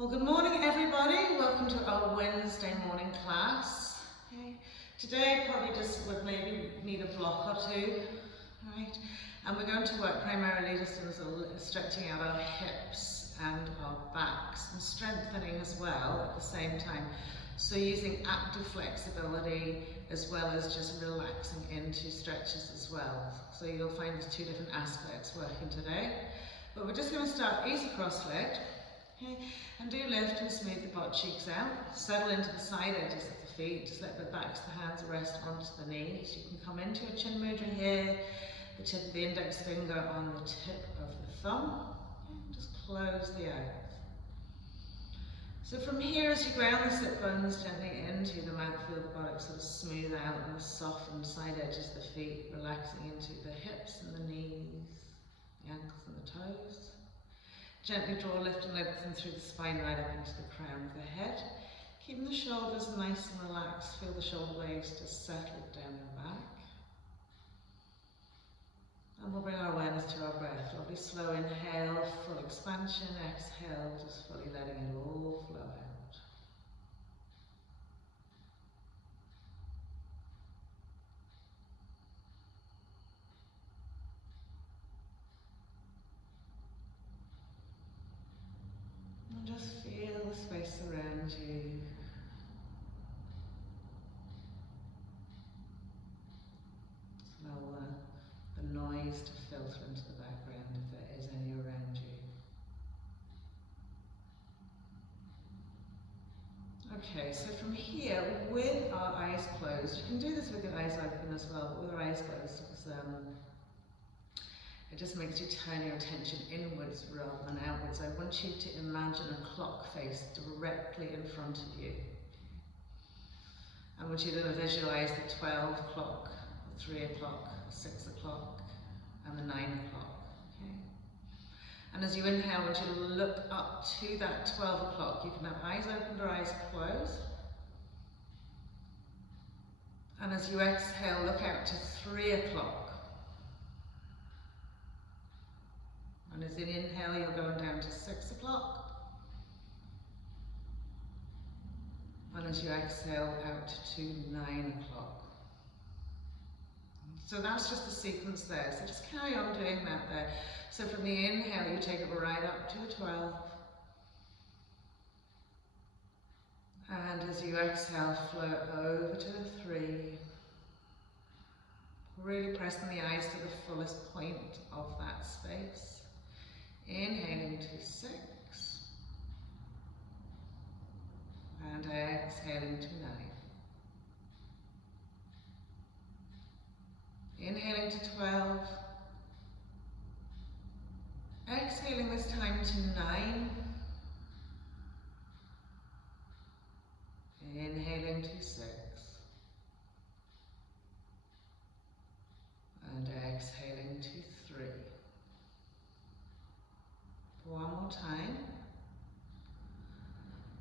Well, good morning everybody. Welcome to our Wednesday morning class. Okay. Today probably just would maybe need a block or two, right? And we're going to work primarily just in stretching out our hips and our backs and strengthening as well at the same time. So using active flexibility as well as just relaxing into stretches as well. So you'll find there's two different aspects working today. But we're just going to start easy cross-legged. Okay, and do lift and smooth the butt cheeks out. Settle into the side edges of the feet. Just let the backs of the hands rest onto the knees. You can come into a chin mudra here, the tip of the index finger on the tip of the thumb. Okay, just close the eyes. So from here, as you ground the sit bones gently into the mat, feel the buttocks sort of smooth out and the softened side edges of the feet, relaxing into the hips and the knees, the ankles and the toes. Gently draw, lift and lengthen through the spine right up into the crown of the head. Keeping the shoulders nice and relaxed. Feel the shoulder blades just settle down your back. And we'll bring our awareness to our breath. Lovely slow inhale, full expansion. Exhale, just fully letting it all flow out. And just feel the space around you. Allow the noise to filter into the background if there is any around you. Okay, so from here, with our eyes closed, you can do this with your eyes open as well, but with our eyes closed, because it just makes you turn your attention inwards rather than outwards. I want you to imagine a clock face directly in front of you. I want you to visualize the 12 o'clock, the 3 o'clock, 6 o'clock, and the 9 o'clock. Okay? And as you inhale, I want you to look up to that 12 o'clock. You can have eyes open or eyes closed. And as you exhale, look out to 3 o'clock. And as you inhale, you're going down to 6 o'clock. And as you exhale, out to 9 o'clock. So that's just the sequence there. So just carry on doing that there. So from the inhale, you take it right up to 12. And as you exhale, float over to 3. Really pressing the eyes to the fullest point of that space. Inhaling to 6. And exhaling to 9. Inhaling to 12. Exhaling this time to 9. Inhaling to 6. And exhaling to 3. One more time.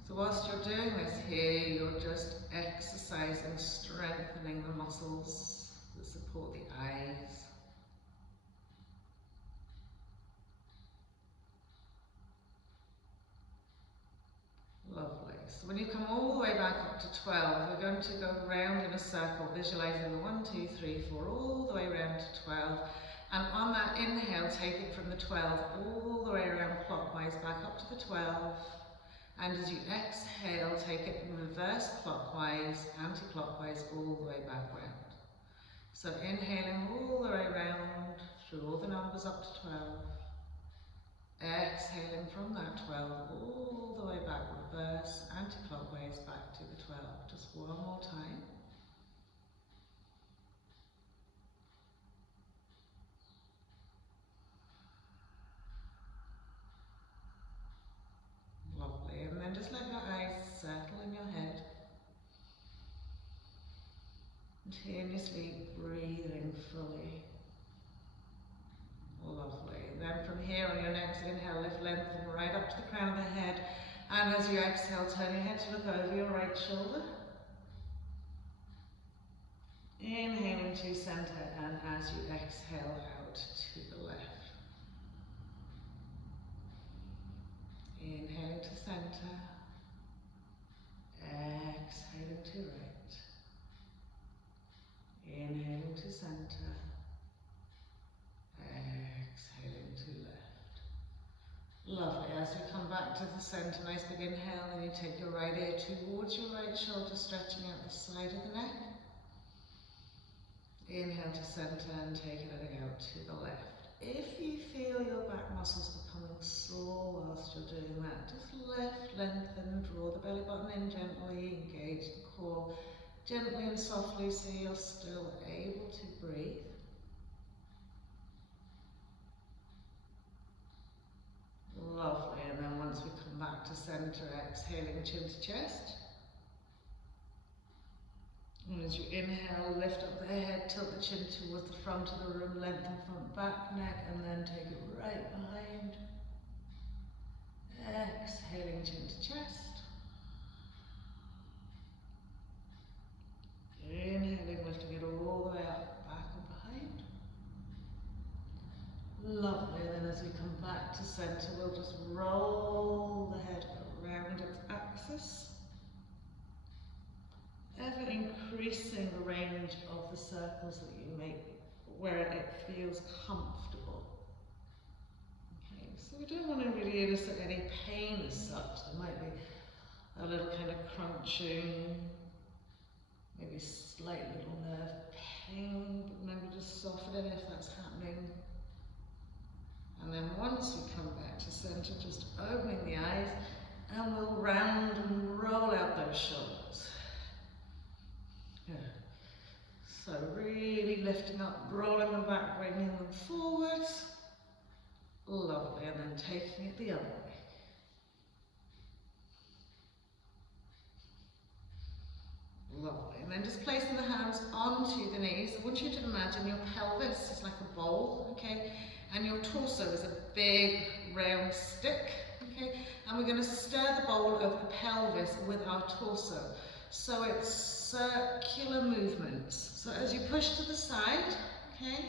So whilst you're doing this here, you're just exercising, strengthening the muscles that support the eyes. Lovely. So when you come all the way back up to 12, we're going to go round in a circle, visualizing the 1, 2, 3, 4, all the way around to 12. And on that inhale, take it from the 12 all the way around clockwise, back up to the 12. And as you exhale, take it in reverse clockwise, anti-clockwise, all the way back round. So inhaling all the way around through all the numbers up to 12. Exhaling from that 12 all the way back, reverse, anti-clockwise, back to the 12. Just one more time. Lovely, and then just let your eyes settle in your head. Continuously breathing fully. Lovely. Then from here on your next inhale, lift, lengthen right up to the crown of the head. And as you exhale, turn your head to look over your right shoulder. Inhaling to center, and as you exhale out to the left. Inhaling to center. back to the centre, nice big inhale, then you take your right ear towards your right shoulder, stretching out the side of the neck. Inhale to centre and take it out to the left. If you feel your back muscles becoming sore whilst you're doing that, just lift, lengthen, draw the belly button in gently, engage the core gently and softly so you're still able to breathe. Lovely, and then once we come back to centre, exhaling chin to chest. And as you inhale, lift up the head, tilt the chin towards the front of the room, lengthen front, back, neck, and then take it right behind. Exhaling chin to chest. Inhaling, lifting it all the way up, back and behind. Lovely, and then as we come back to centre, we'll just roll the head around its axis. Ever increasing the range of the circles that you make where it feels comfortable. Okay, so we don't want to really elicit any pain as such. There might be a little kind of crunching, maybe slight little nerve pain, but remember to soften it if that's happening. And then once we come back to centre, just opening the eyes, and we'll round and roll out those shoulders. So really lifting up, rolling them back, bringing them forward. Lovely, and then taking it the other way. Lovely, and then just placing the hands onto the knees. I want you to imagine your pelvis is like a bowl, okay? And your torso is a big round stick, okay? And we're going to stir the bowl of the pelvis with our torso. So it's circular movements. So as you push to the side, okay,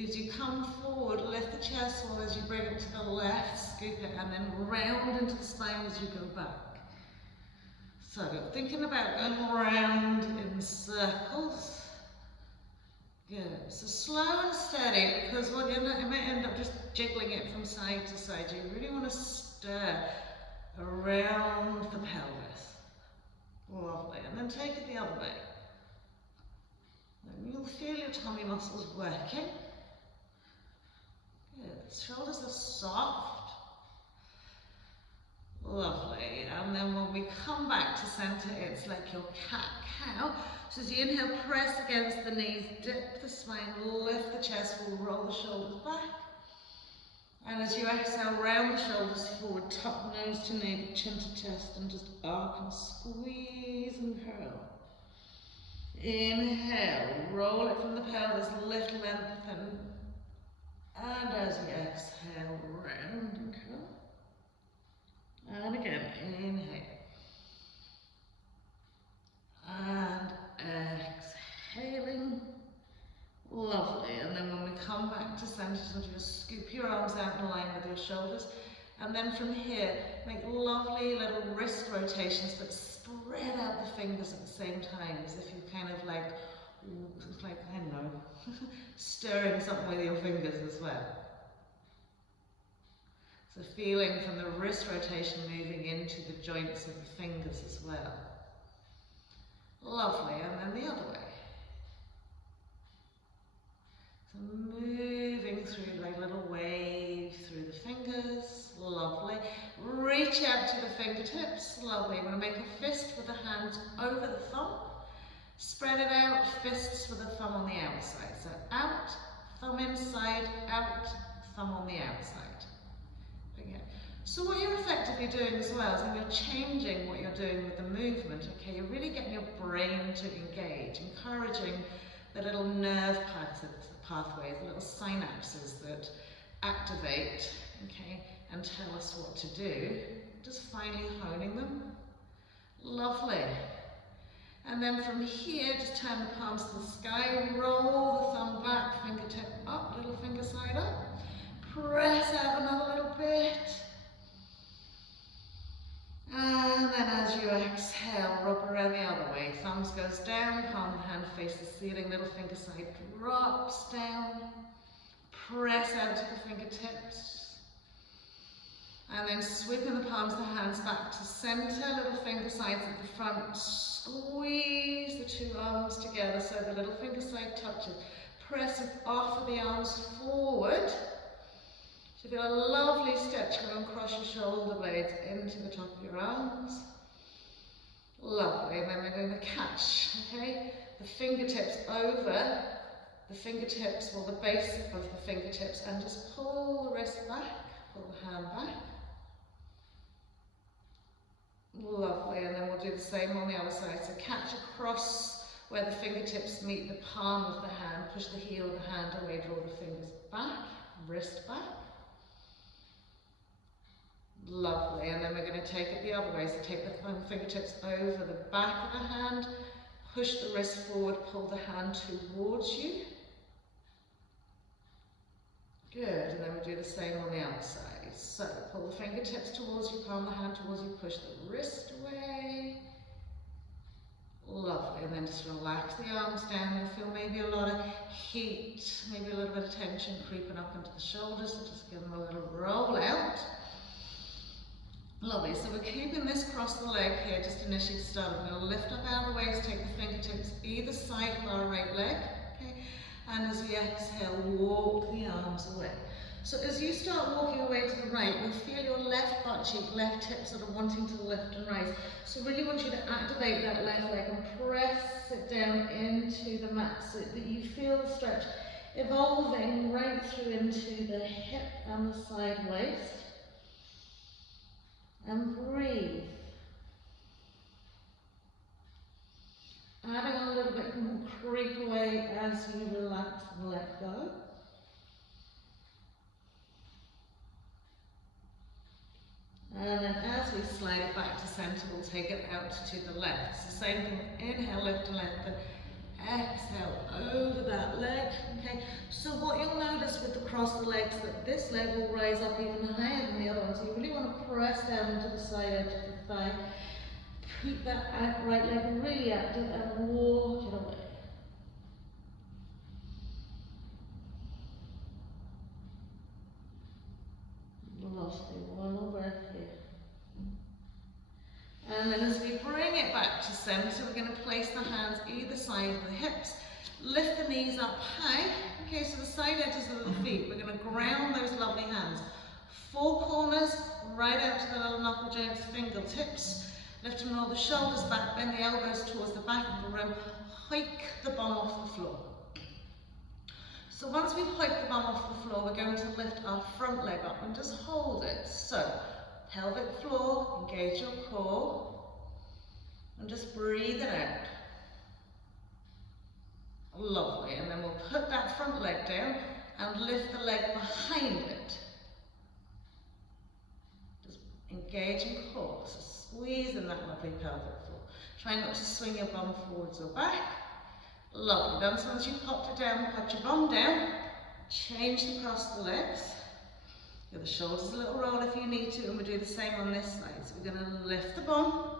as you come forward, lift the chest wall, as you bring it to the left, scoop it, and then round into the spine as you go back. So thinking about going round in circles. Good. So slow and steady, because what you might end up just jiggling it from side to side. You really want to stir around the pelvis. Lovely, and then take it the other way. And you'll feel your tummy muscles working. Good, shoulders are soft. Lovely, and then when we come back to centre, it's like your cat-cow. So as you inhale, press against the knees, dip the spine, lift the chest, we'll roll the shoulders back. And as you exhale, round the shoulders forward, tuck nose to navel, chin to chest, and just arc and squeeze and curl. Inhale, roll it from the pelvis, lift, lengthen. And as we exhale, round and curl. And again, inhale. And exhaling. Lovely, and then when we come back to centre, just scoop your arms out in line with your shoulders, and then from here, make lovely little wrist rotations, but spread out the fingers at the same time, as if you're kind of like I don't know, stirring something with your fingers as well. So feeling from the wrist rotation moving into the joints of the fingers as well. Lovely, and then the other way. So moving through like a little wave through the fingers, lovely. Reach out to the fingertips, lovely. We're going to make a fist with the hands over the thumb. Spread it out, fists with the thumb on the outside. So out, thumb inside, out, thumb on the outside. Okay. So what you're effectively doing as well is when you're changing what you're doing with the movement, okay, you're really getting your brain to engage, encouraging the little nerve pathways, the little synapses that activate, okay, and tell us what to do. Just finally honing them. Lovely. And then from here, just turn the palms to the sky, roll the thumb back, fingertip up, little finger side up. Press out another little bit. And then as you exhale, rub around the other way. Thumbs goes down, palm of the hand faces the ceiling, little finger side drops down. Press out to the fingertips. And then sweeping the palms of the hands back to center, little finger sides at the front. Squeeze the two arms together so the little finger side touches. Press it off of the arms forward. So feel a lovely stretch going across your shoulder blades into the top of your arms. Lovely. And then we're going to catch, okay? The fingertips over the fingertips, or the base of the fingertips, and just pull the wrist back, pull the hand back. Lovely, and then we'll do the same on the other side. So catch across where the fingertips meet the palm of the hand, push the heel of the hand away, draw the fingers back, wrist back. Lovely, and then we're going to take it the other way. So take the fingertips over the back of the hand, push the wrist forward, pull the hand towards you. Good, and then we'll do the same on the other side. So pull the fingertips towards you, palm the hand towards you, push the wrist away. Lovely, and then just relax the arms down. You'll feel maybe a lot of heat, maybe a little bit of tension creeping up into the shoulders, so just give them a little roll out. Lovely, so we're keeping this across the leg here, just initially to start. We're going to lift up out of the waist, take the fingertips either side of our right leg, okay? And as we exhale, walk the arms away. So as you start walking away to the right, you'll feel your left butt cheek, left hip sort of wanting to lift and rise. So really want you to activate that left leg and press it down into the mat so that you feel the stretch evolving right through into the hip and the side waist. And breathe. Adding a little bit more creep away as you relax and let go. And then as we slide it back to center, we'll take it out to the left. It's the same thing. Inhale, lift and lengthen. Exhale over that leg. Okay. So what you'll notice with the crossed legs, that this leg will rise up even higher than the other one. So you really want to press down into the side edge of the thigh. Keep that right leg really active and walk it away. Lovely, one more breath here. And then as we bring it back to center, we're going to place the hands either side of the hips. Lift the knees up high. Okay, so the side edges of the feet, we're going to ground those lovely hands. Four corners, right out to the little knuckle joints, fingertips. Lift and roll the shoulders back, bend the elbows towards the back of the room. Hike the bum off the floor. So once we've hiked the bum off the floor, we're going to lift our front leg up and just hold it. So, pelvic floor, engage your core, and just breathe it out. Lovely, and then we'll put that front leg down and lift the leg behind it. Just engage in core, so squeeze in that lovely pelvic floor. Try not to swing your bum forwards or back. Lovely, then so once you've popped it down, put your bum down, change across the legs. Give the shoulders a little roll if you need to, and we'll do the same on this side. So we're going to lift the bum,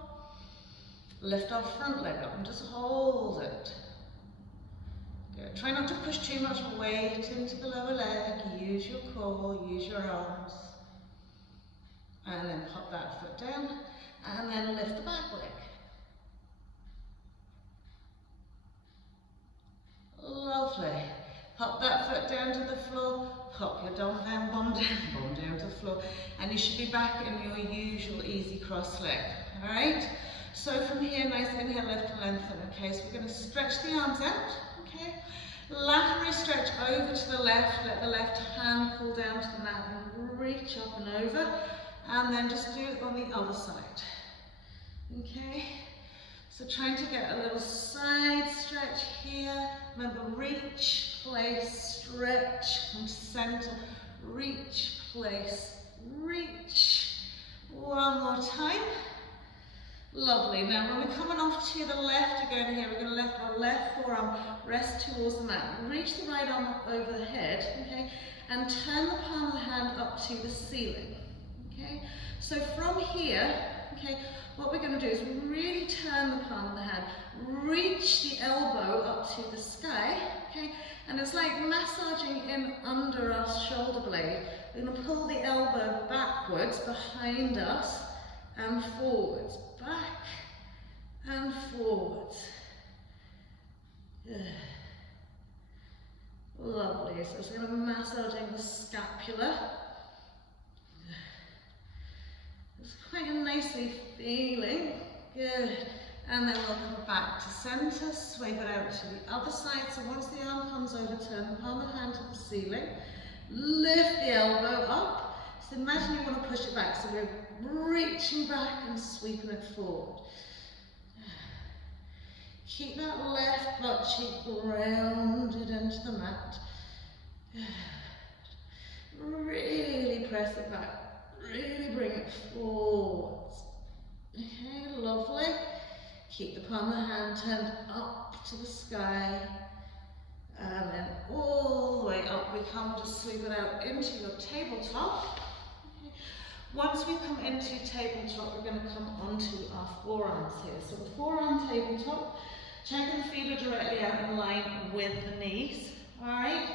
lift our front leg up and just hold it. Good. Try not to push too much weight into the lower leg, use your core, use your arms. And then pop that foot down, and then lift the back leg. Lovely. Pop that foot down to the floor, pop your bum down to the floor, and you should be back in your usual easy cross leg. Alright? So from here, nice inhale, lift and lengthen. Okay, so we're going to stretch the arms out. Okay? Laterally stretch over to the left, let the left hand pull down to the mat and reach up and over, and then just do it on the other side. Okay? So trying to get a little side stretch here. Remember, reach, place, stretch, come to center, reach, place, reach. One more time. Lovely. Now when we're coming off to the left again here, we're going to lift our left forearm, rest towards the mat. Reach the right arm up over the head, okay, and turn the palm of the hand up to the ceiling. Okay. So from here, Okay, what we're going to do is really turn the palm of the hand, reach the elbow up to the sky, okay, and it's like massaging in under our shoulder blade. We're going to pull the elbow backwards behind us and forwards, back and forwards. Good. Lovely, so it's going to massaging the scapula. It's quite nicely feeling. Good. And then we'll come back to centre, swipe it out to the other side. So once the arm comes over, turn the palm of the hand to the ceiling. Lift the elbow up. So imagine you want to push it back. So we're reaching back and sweeping it forward. Keep that left butt cheek grounded into the mat. Really press it back. Really bring it forwards. Okay, lovely. Keep the palm of the hand turned up to the sky. And then all the way up, we come to sweep it out into your tabletop. Okay. Once we come into tabletop, we're going to come onto our forearms here. So the forearm tabletop, checking the feet are directly out in line with the knees. Alright?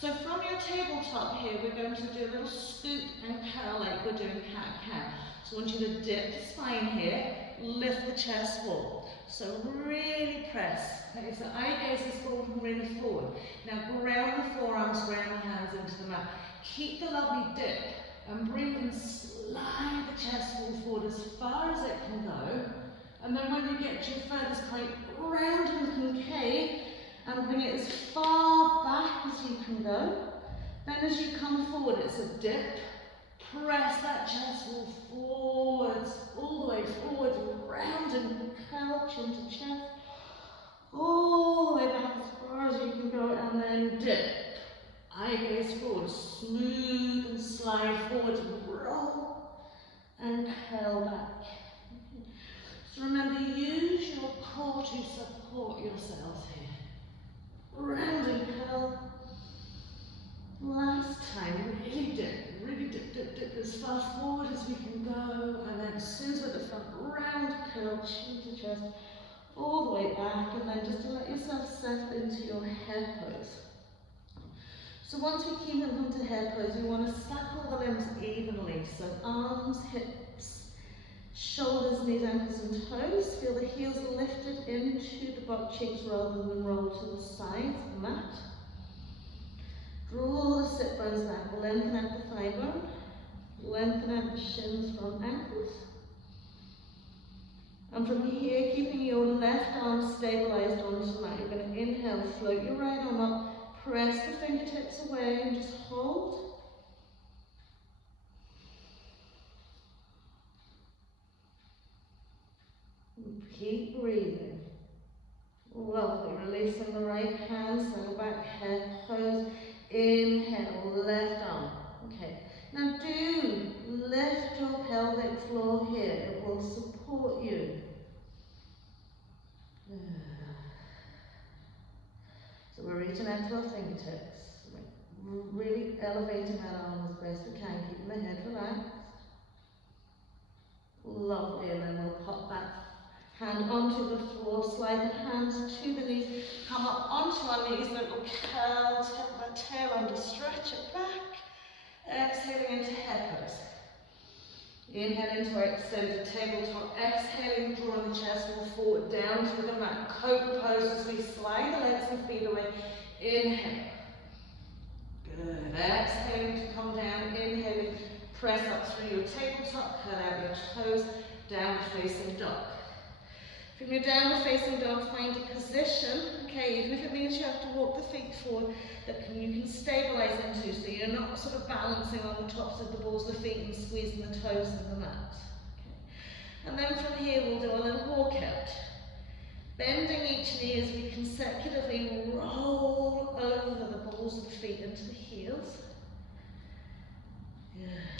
So from your tabletop here, we're going to do a little scoot and curl like we're doing cat-cow. So I want you to dip the spine here, lift the chest wall. So really press. Okay, so eye gaze is going really forward. Now ground the forearms, ground the hands into the mat. Keep the lovely dip and bring and slide the chest wall forward as far as it can go. And then when you get to your furthest point, round and concave and bring it as far back as you can go. Then as you come forward, it's a dip. Press that chest wall forwards, all the way forwards, round and curl, chin to chest. All the way back as far as you can go, and then dip. Eye gaze forward, smooth and slide forwards, roll and curl back. Okay. So remember, use your core to support yourselves here. Round and curl. Last time, really dip as far forward as we can go, and then as soon as we're at the front, round, curl, chin to chest, all the way back, and then just to let yourself settle into your head pose. So once we keep them to head pose, we want to stack all the limbs evenly, so arms, hips, shoulders, knees, ankles and toes. Feel the heels lifted into the butt cheeks rather than roll to the sides of the mat. Draw the sit bones back, lengthen out the thigh bone, lengthen out the shins from ankles. And from here, keeping your left arm stabilized onto the mat, you're going to inhale, float your right arm up, press the fingertips away and just hold. And keep breathing. Lovely. Releasing the right hand, settle back, head pose. Inhale, left arm. Okay. Now do lift your pelvic floor here. It will support you. So we're reaching out to our fingertips. Really elevating that arm as best we can, keeping the head relaxed. Lovely, and then we'll pop that hand onto the floor, slide the hands to the knees, come up onto our knees, little curl, tip the tail under, stretch it back. Exhaling into head pose. Inhale into our extended tabletop, exhaling, drawing the chest wall forward, down to the mat. Cobra pose as we slide the legs and feet away. Inhale. Good. Exhaling to come down, inhaling, press up through your tabletop, curl out your toes, downward facing dog. From your downward facing dog, find a position, okay, even if it means you have to walk the feet forward, that you can stabilize into, so you're not sort of balancing on the tops of the balls of the feet and squeezing the toes of the mat. Okay. And then from here we'll do a little walkout. Bending each knee as we consecutively roll over the balls of the feet into the heels. Good.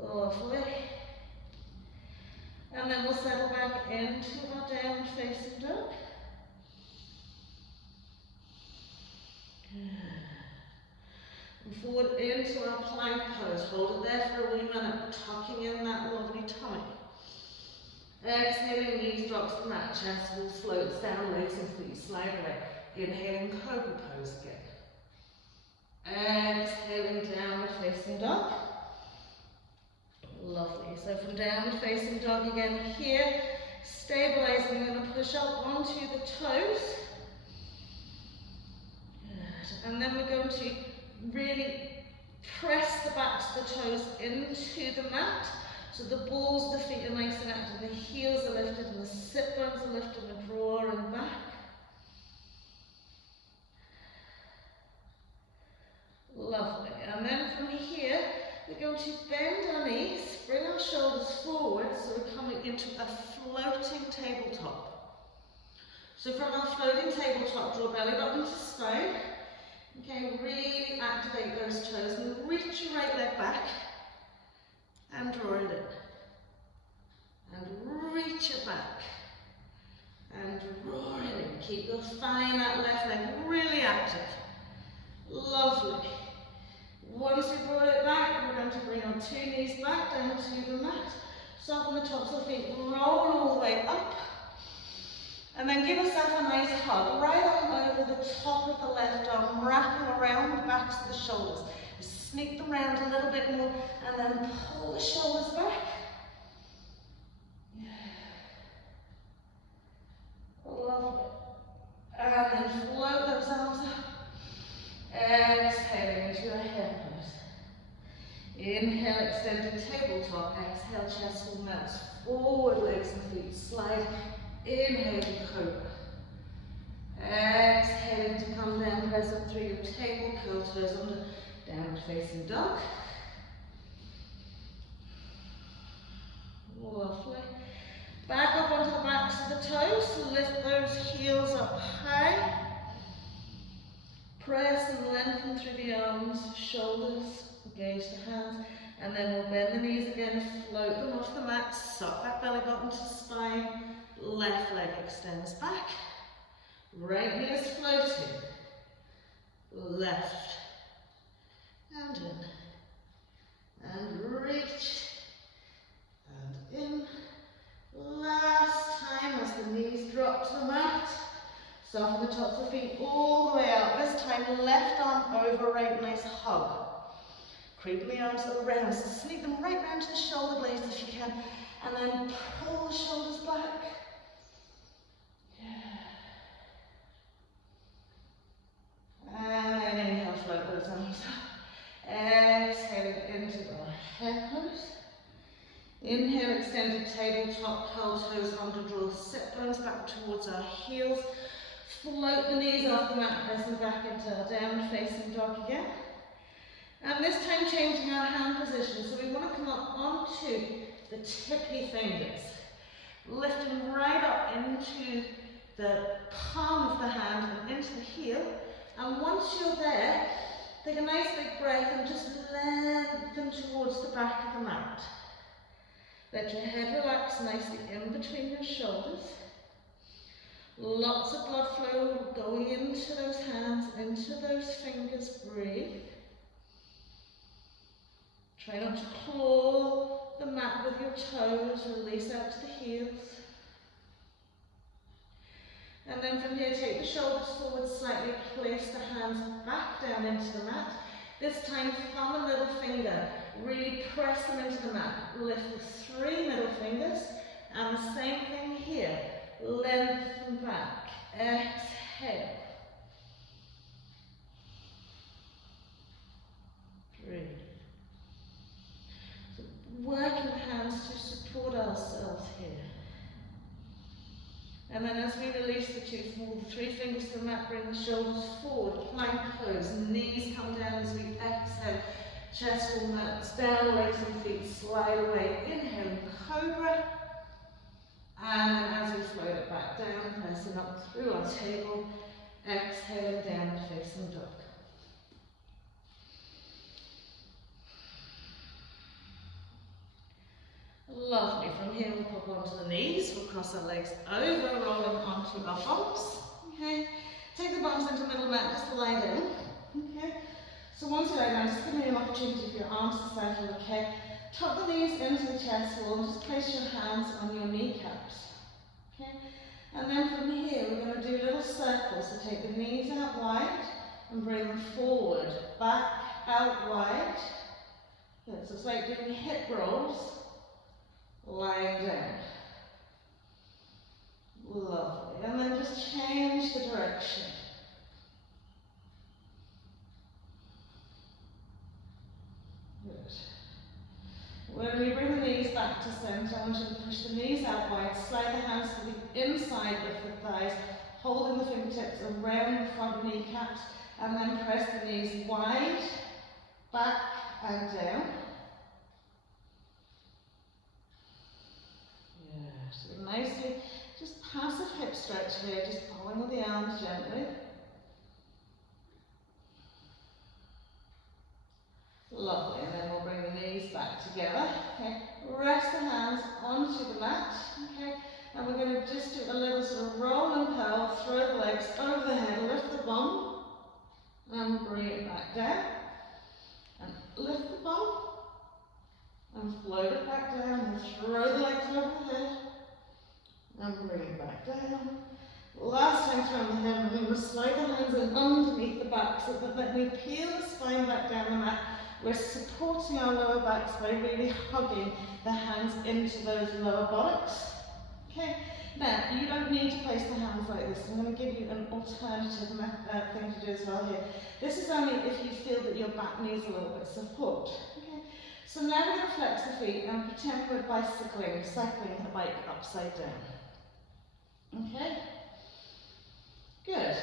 Lovely. And then we'll settle back into our downward facing dog. And forward into our plank pose. Hold it there for a wee minute, tucking in that lovely tummy. Exhaling, knees drop to the mat, chest will float down, legs and feet slide away. Inhaling, cobra pose again. Exhaling, downward facing dog. Lovely. So from downward facing dog again here, stabilizing, we're going to push up onto the toes. Good. And then we're going to really press the backs of the toes into the mat. So the balls of the feet are nice and active, the heels are lifted and the sit bones are lifted and drawing back. Lovely. And then from here, we're going to bend our knees, bring our shoulders forward, so we're coming into a floating tabletop. So from our floating tabletop, draw belly button to spine. Okay, really activate those toes and reach your right leg back. And draw it in. And reach it back. And draw it in. Keep your thigh and that left leg really active. Lovely. Once you brought it back, we're going to bring our two knees back down to the mat. Soften the tops of the feet, roll all the way up. And then give yourself a nice hug. Right on over the top of the left arm, wrapping around the backs of the shoulders. Sneak them round a little bit more and then pull the shoulders back. Yeah. Lovely. And then float those arms up. Exhaling into your hand pose. Inhale, extended tabletop. Exhale, chest will melt forward, legs and feet slide. Inhaling, cobra. Exhaling to come down, press up through your table, curl toes under. Downward facing dog. Lovely. Back up onto the backs of the toes. So lift those heels up high. Press and lengthen through the arms, shoulders, engage the hands. And then we'll bend the knees again, float them off the mat, suck that belly button to spine. Left leg extends back. Right knee is floating. Left. And in, and reach, and in. Last time as the knees drop to the mat, soften the tops of the feet all the way out. This time left arm over right, nice hug. Creep the arms around, so sneak them right round to the shoulder blades if you can, and then pull the shoulders back. And then inhale, float those arms up. Exhaling into our head pose. Inhale, extended tabletop, curl toes under, draw sit bones back towards our heels. Float the knees off the mat, pressing back into our downward facing dog again. And this time changing our hand position, so we want to come up onto the tippy fingers. Lifting right up into the palm of the hand and into the heel. And once you're there, take a nice big breath and just lengthen towards the back of the mat. Let your head relax nicely in between your shoulders. Lots of blood flow going into those hands, into those fingers. Breathe. Try not to claw the mat with your toes, release out to the heels. And then from here, take the shoulders forward slightly, place the hands back down into the mat. This time, thumb and little finger, really press them into the mat. Lift the 3 middle fingers, and the same thing here. Lengthen back, exhale. Breathe. So working hands to support ourselves here. And then as we release the 2, pull the 3 fingers to the mat, bring the shoulders forward, plank pose, knees come down as we exhale, chest will melt down, legs and feet slide away, inhaling cobra, and then as we float it back down, pressing up through our table, exhaling downward facing dog. Lovely. From here we'll pop onto the knees, we'll cross our legs over, rolling onto our bumps. Okay. Take the bumps into middle mat, just lie down. Okay. So once you lie down, just give me an opportunity for your arms to settle, okay? Tuck the knees into the chest wall and just place your hands on your kneecaps, okay? And then from here, we're going to do little circles. So take the knees out wide and bring them forward, back, out wide. Good. So it's like doing hip rolls, lying down. Lovely. And then just change the direction. Good. When we bring the knees back to centre, I want you to push the knees out wide, slide the hands to the inside of the thighs, holding the fingertips around the front kneecaps, and then press the knees wide, back and down. Yeah, so nicely, just passive hip stretch here, just pulling with the arms gently. Lovely, and then we'll bring the knees back together. Okay, rest the hands onto the mat. Okay, and we're going to just do a little sort of roll and curl, throw the legs over the head, lift the bum, and bring it back down. And lift the bum, and float it back down, and throw the legs over the head, and bring it back down. Last time throwing the head, we're going to slide the hands in underneath the back so that we peel the spine back down the mat. We're supporting our lower backs by really hugging the hands into those lower buttocks. Okay, now you don't need to place the hands like this. I'm going to give you an alternative thing to do as well here. This is only if you feel that your back needs a little bit of support. Okay, so now we're going to flex the feet and pretend we're bicycling, cycling the bike upside down. Okay, good.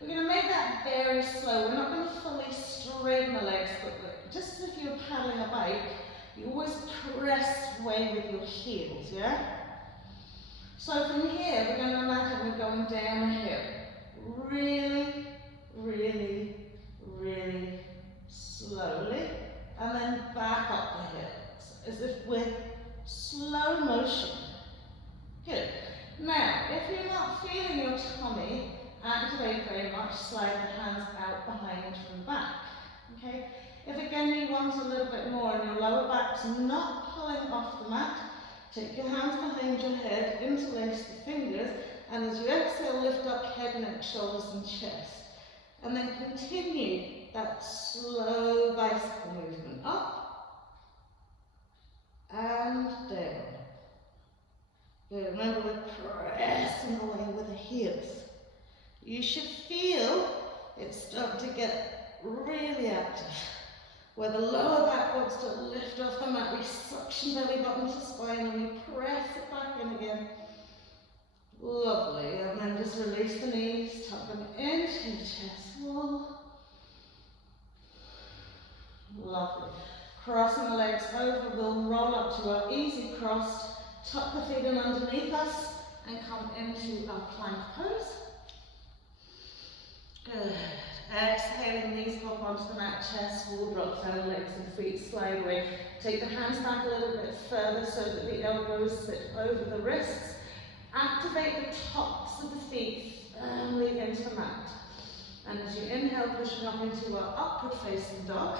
We're going to make that very slow. We're not going to fully straighten the legs, but just as if you're paddling a bike, you always press way with your heels, yeah? So from here, we're going to imagine we're going down a hill. Really, really, really slowly, and then back up the hill, as if we're slow motion. Good. Now, if you're not feeling your tummy activate very much, slide the hands out behind from the back. Okay? If again you want a little bit more and your lower back's not pulling off the mat, take your hands behind your head, interlace the fingers, and as you exhale, lift up head, neck, shoulders and chest. And then continue that slow bicycle movement up and down. Good. Remember, we're pressing away with the heels. You should feel it start to get really active. Where the lower back wants to lift off the mat, we suction belly button to spine and we press it back in again. Lovely. And then just release the knees, tuck them into the chest wall. Lovely. Crossing the legs over, we'll roll up to our easy cross, tuck the feet in underneath us and come into our plank pose. Good. Exhaling, knees pop onto the mat, chest wall drops down, legs and feet slide away. Take the hands back a little bit further so that the elbows sit over the wrists. Activate the tops of the feet firmly into the mat. And as you inhale, pushing up into our upward facing dog.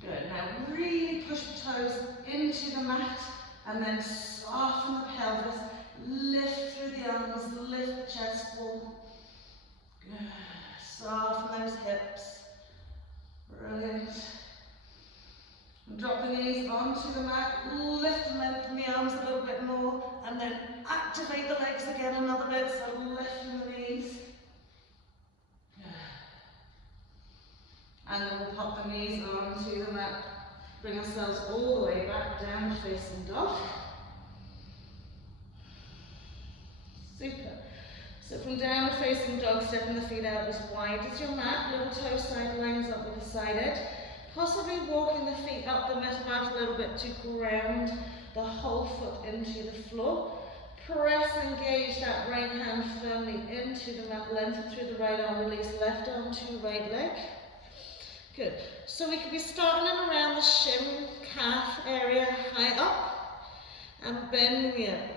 Good. Now really push the toes into the mat and then soften the pelvis. Lift through the arms, lift the chest wall. Good. Soften those hips. Brilliant. And drop the knees onto the mat. Lift and lengthen the arms a little bit more. And then activate the legs again another bit. So lifting the knees. Good. And then we'll pop the knees onto the mat. Bring ourselves all the way back down facing dog. Super. So from downward facing dog, stepping the feet out as wide as your mat, little toe side lines up with the side edge. Possibly walking the feet up the mat about a little bit to ground the whole foot into the floor. Press, engage that right hand firmly into the mat, lengthen through the right arm, release left arm to right leg. Good. So we could be starting in around the shin, calf area, high up, and bending the elbow.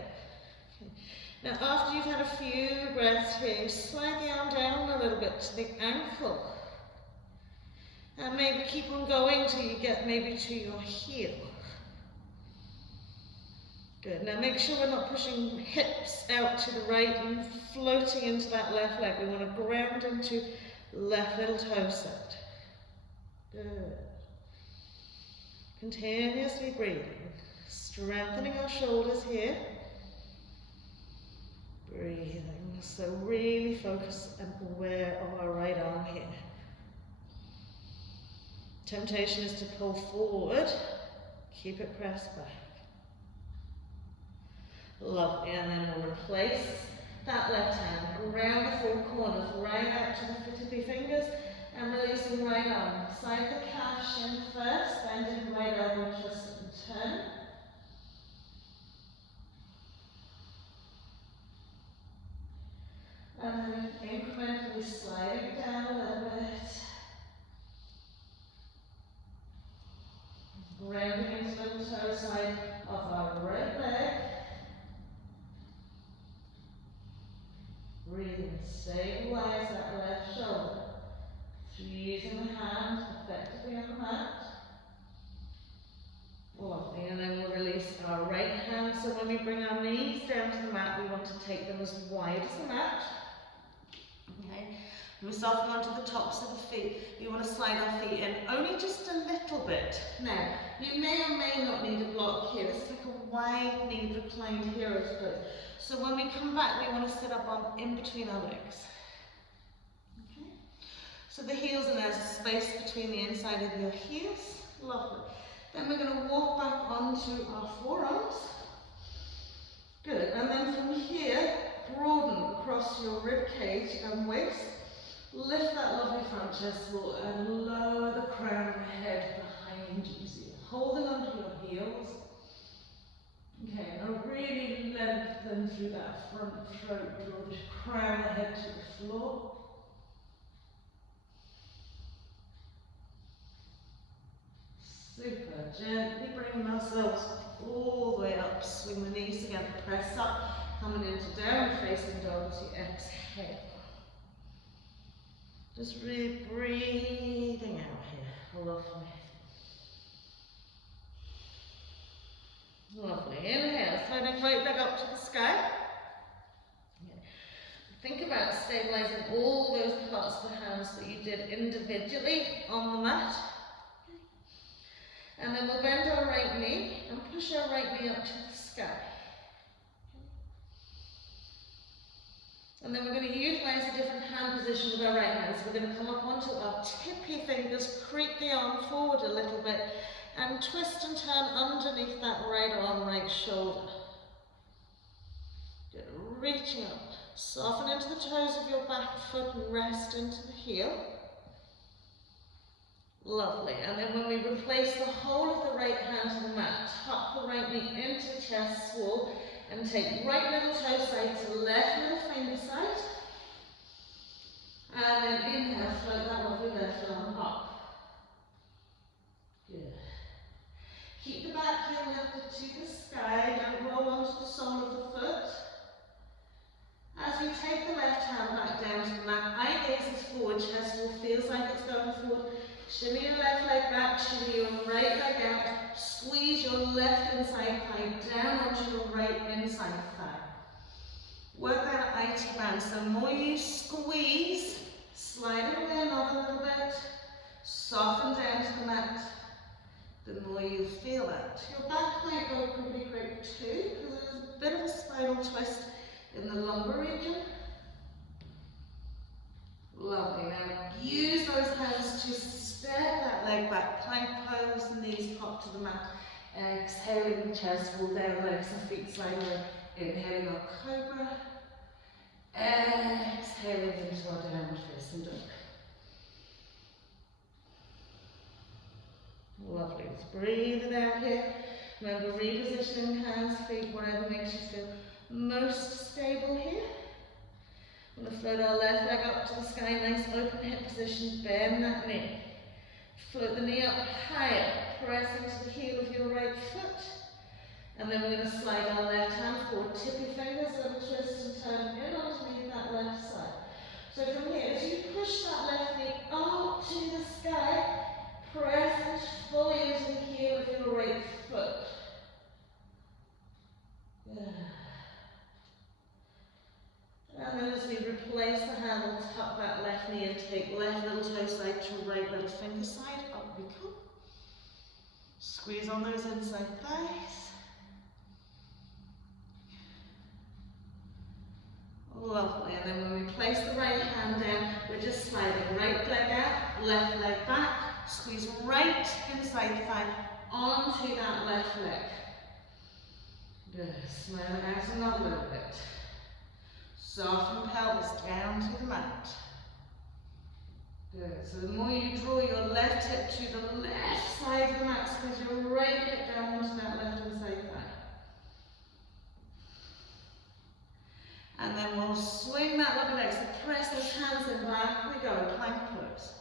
Now after you've had a few breaths here, slide the arm down a little bit to the ankle. And maybe keep on going till you get maybe to your heel. Good. Now make sure we're not pushing hips out to the right and floating into that left leg. We want to ground into left little toe set. Good. Continuously breathing. Strengthening our shoulders here. Breathing. So really focus and aware of our right arm here. Temptation is to pull forward. Keep it pressed back. Lovely. And then we'll replace that left hand. Ground the four corners. Right out to the tippy fingers. And releasing right arm. Side the calf, shin first. Bending right elbow, twist and turn. And then incrementally sliding down a little bit. Grounding into the toe side of our right leg. Breathing, stabilize that left shoulder. Using the hand effectively on the mat. Lovely, and then we'll release our right hand. So when we bring our knees down to the mat, we want to take them as wide as the mat. Okay, we soften onto the tops of the feet. We want to slide our feet in only just a little bit. Now, you may or may not need a block here. This is like a wide knee reclined hero's pose. So when we come back, we want to sit up on in between our legs. Okay, so the heels, and there's a space between the inside of your heels. Lovely. Then we're going to walk back onto our forearms. Good. And then from here, broaden across your rib cage and waist. Lift that lovely front chest wall and lower the crown of the head behind you. So you're holding onto your heels. Okay, now really lengthen through that front throat. Draw the crown of the head to the floor. Super. Gently bringing ourselves all the way up. Swing the knees together. Press up. Coming into down facing dog as you exhale. Just really breathing out here. Lovely. Lovely. Inhale. Sliding right leg up to the sky. Okay. Think about stabilizing all those parts of the hands that you did individually on the mat. And then we'll bend our right knee and push our right knee up to the sky. And then we're going to utilize a different hand position with our right hand. So we're going to come up onto our tippy fingers, creep the arm forward a little bit, and twist and turn underneath that right arm, right shoulder. Good. Reaching up. Soften into the toes of your back foot and rest into the heel. Lovely. And then when we replace the whole of the right hand to the mat, tuck the right knee into the chest wall and take right little toe side to left little finger side. And then inhale, float that lovely left arm up. Good. Keep the back heel lifted to the sky. Don't roll onto the sole of the foot. As we take the left hand back down to the mat, eye gazes forward, chest wall feels like it's going forward. Shimmy your left leg back, shimmy your right leg out, squeeze your left inside thigh down onto your right inside thigh. Work that IT band, so the more you squeeze, slide it away another little bit, soften down to the mat, the more you feel that. Your back might go pretty quick too, because there's a bit of a spinal twist in the lumbar region. Lovely. Now use those hands to step that leg back, plank pose, knees pop to the mat. Exhaling, chest wall down, legs and feet slide away. Inhaling our cobra. Exhaling into our downward facing dog. Lovely. Let's breathe it out here. Remember, repositioning hands, feet, whatever makes you feel most stable here. We're going to float our left leg up to the sky, nice open hip position, bend that knee. Float the knee up higher, press into the heel of your right foot. And then we're going to slide our left hand forward, tippy fingers, little twist and turn in underneath that left side. So from here, as you push that left knee up to the sky, press fully into the heel of your right foot. Good. And then as we replace the hand, we'll tuck that left knee and take left little toe side to right little finger side. Up we come. Squeeze on those inside thighs. Lovely. And then when we place the right hand down, we're just sliding right leg out, left leg back. Squeeze right inside thigh onto that left leg. Good. Slide it out another little bit. Soften pelvis down to the mat. Good. So the more you draw your left hip to the left side of the mat, squeeze your right hip down onto that left hand side thigh. And then we'll swing that lovely leg. So press those hands in, back we go, plank pose.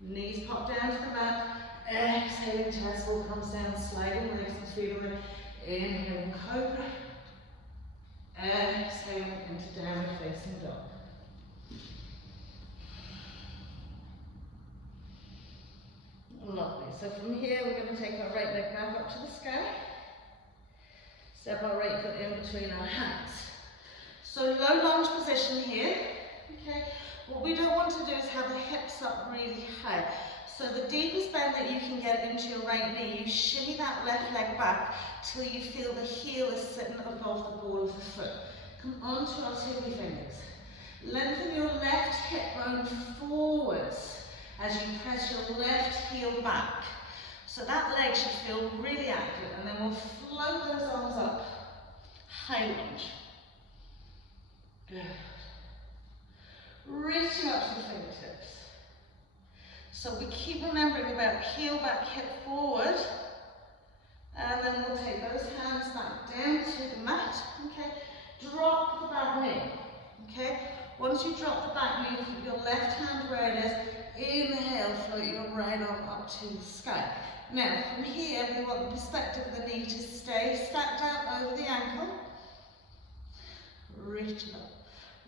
Knees pop down to the mat. Exhaling, chest wall comes down, sliding legs and feet on it. Inhaling cobra. Exhaling into downward facing dog. Lovely. So from here we're going to take our right leg back up to the sky. Step our right foot in between our hands. So low lunge position here. Okay. What we don't want to do is have the hips up really high. So the deepest bend that you can get into your right knee, you shimmy that left leg back till you feel the heel is sitting above the ball of the foot. Come onto our tippy fingers. Lengthen your left hip bone forwards as you press your left heel back. So that leg should feel really active, and then we'll float those arms up. High lunge. Good. Reaching up to the fingertips. So we keep remembering about heel back, hip forward. And then we'll take those hands back down to the mat. Okay. Drop the back knee. Okay. Once you drop the back knee, keep your left hand where it is. Inhale, float your right arm up to the sky. Now, from here, we want the perspective of the knee to stay stacked out over the ankle. Reach it up.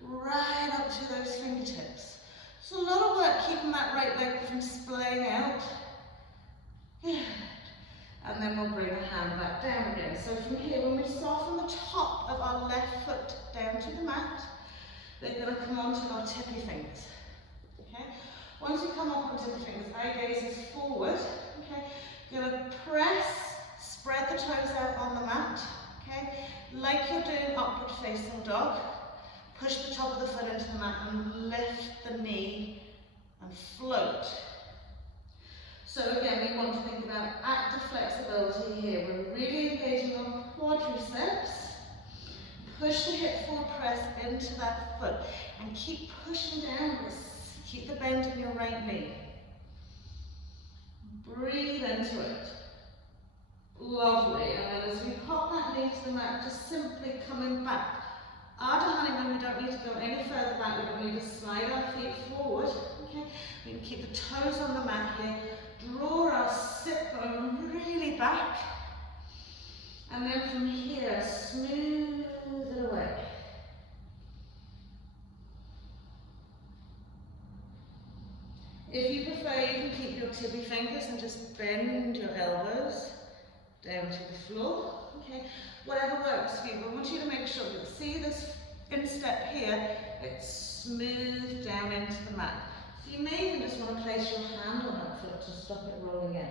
Right up to those fingertips. So a lot of work keeping that right leg from splaying out. Good. And then we'll bring the hand back down again. So from here, when we soften the top of our left foot down to the mat, they're going to come onto our tippy fingers. Okay? Once you come up on tippy fingers, eye gaze is forward. Okay? You're going to press, spread the toes out on the mat. Okay? Like you're doing upward facing dog. Push the top of the foot into the mat and lift the knee and float. So again, we want to think about active flexibility here. We're really engaging on quadriceps. Push the hip forward press into that foot and keep pushing downwards. Keep the bend in your right knee. Breathe into it. Lovely. And then as we pop that knee to the mat, just simply coming back. After honeymoon, we don't need to go any further back. We don't need to slide our feet forward. Okay? We can keep the toes on the mat here. Draw our sit bone really back. And then from here, smooth it away. If you prefer, you can keep your tippy fingers and just bend your elbows down to the floor. Okay, whatever works for you. But I want you to make sure that, see this instep here, it's smooth down into the mat. So you may even just want to place your hand on that foot to stop it rolling out.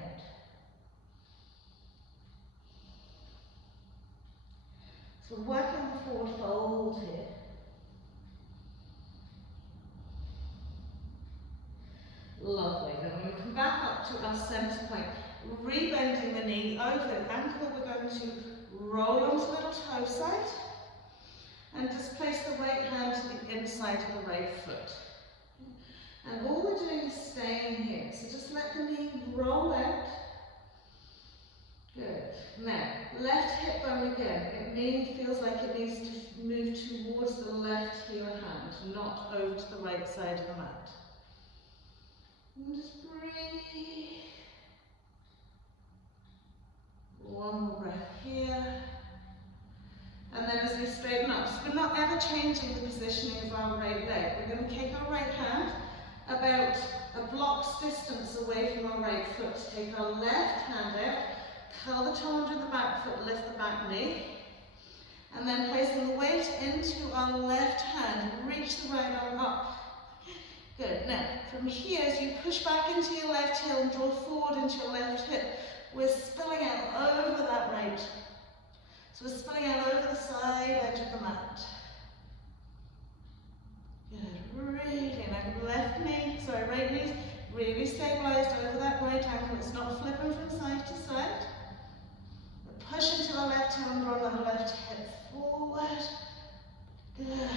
So work on the forward fold here. Lovely. Then when we come back up to our centre point, rebending the knee over the ankle, we're going to roll onto the little toe side and just place the right hand to the inside of the right foot. And all we're doing is staying here. So just let the knee roll out. Good. Now, left hip bone again. It feels like it needs to move towards the left heel hand, not over to the right side of the mat. And just breathe. One more breath here. And then as we straighten up, so we're not ever changing the positioning of our right leg. We're going to take our right hand about a block's distance away from our right foot. Take our left hand out, curl the toe under the back foot, lift the back knee, and then placing the weight into our left hand, reach the right arm up. Good. Now, from here, as you push back into your left heel and draw forward into your left hip, we're spilling out over that right. So we're spilling out over the side edge of the mat. Good. Really. Now, right knee's really stabilized over that right ankle. It's not flipping from side to side. We're pushing to our left heel and draw another left hip forward. Good.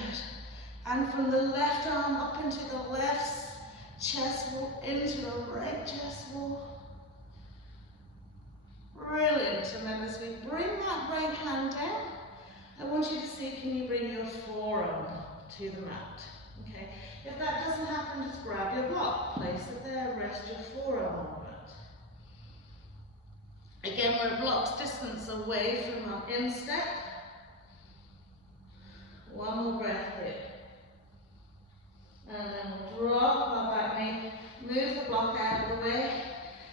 And from the left arm up into the left chest wall, into the right chest wall. Brilliant. And then as we bring that right hand down, I want you to see, can you bring your forearm to the mat? Okay. If that doesn't happen, just grab your block, place it there, rest your forearm on the mat. Again, we're a block's distance away from our instep. One more breath here. And then we'll drop our back knee, move the block out of the way.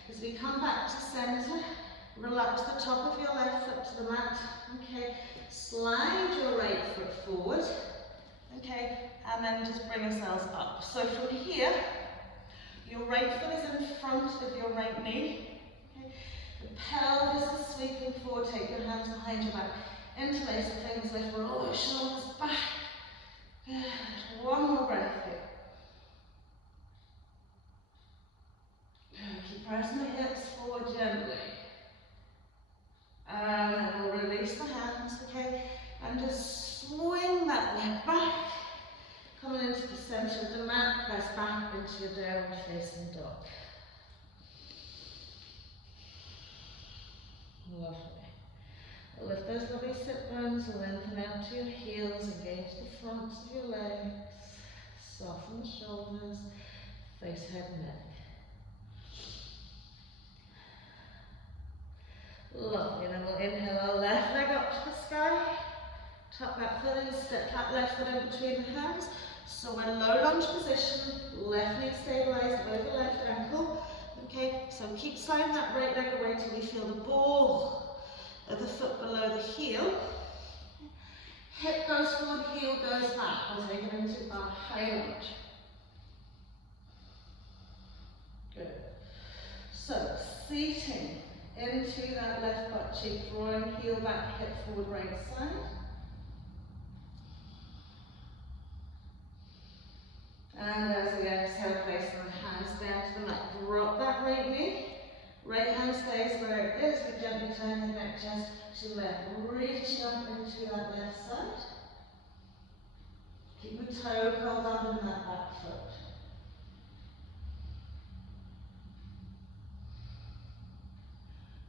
As we come back to center, relax the top of your left foot to the mat. Okay, slide your right foot forward. Okay, and then just bring ourselves up. So from here, your right foot is in front of your right knee. Okay, the pelvis is sweeping forward. Take your hands behind your back. Interlace the fingers, lift, roll your shoulders back. Good. One more breath here. Keep pressing the hips forward gently. And then we'll release the hands, okay? And just swing that leg back. Coming into the center of the mat, press back into your downward facing dog. Lovely. Lift those lovely sit bones, lengthen out to your heels, engage the fronts of your legs, soften the shoulders, face, head, neck. Lovely, and then we'll inhale our left leg up to the sky, tuck that foot in, step that left foot in between the hands. So we're low lunge position, left knee stabilized over left ankle. Okay, so keep sliding that right leg away till we feel the ball of the foot below the heel. Hip goes forward, heel goes back. We'll take it into our high lunge. Good. So, seating into that left butt cheek, drawing heel back, hip forward, right side. And as we exhale, placing the hands down to the mat. Drop that right knee. Right hand stays where it is. We gently turn the neck, chest to left. Reach up into that left side. Keep the toe curled under in that back foot.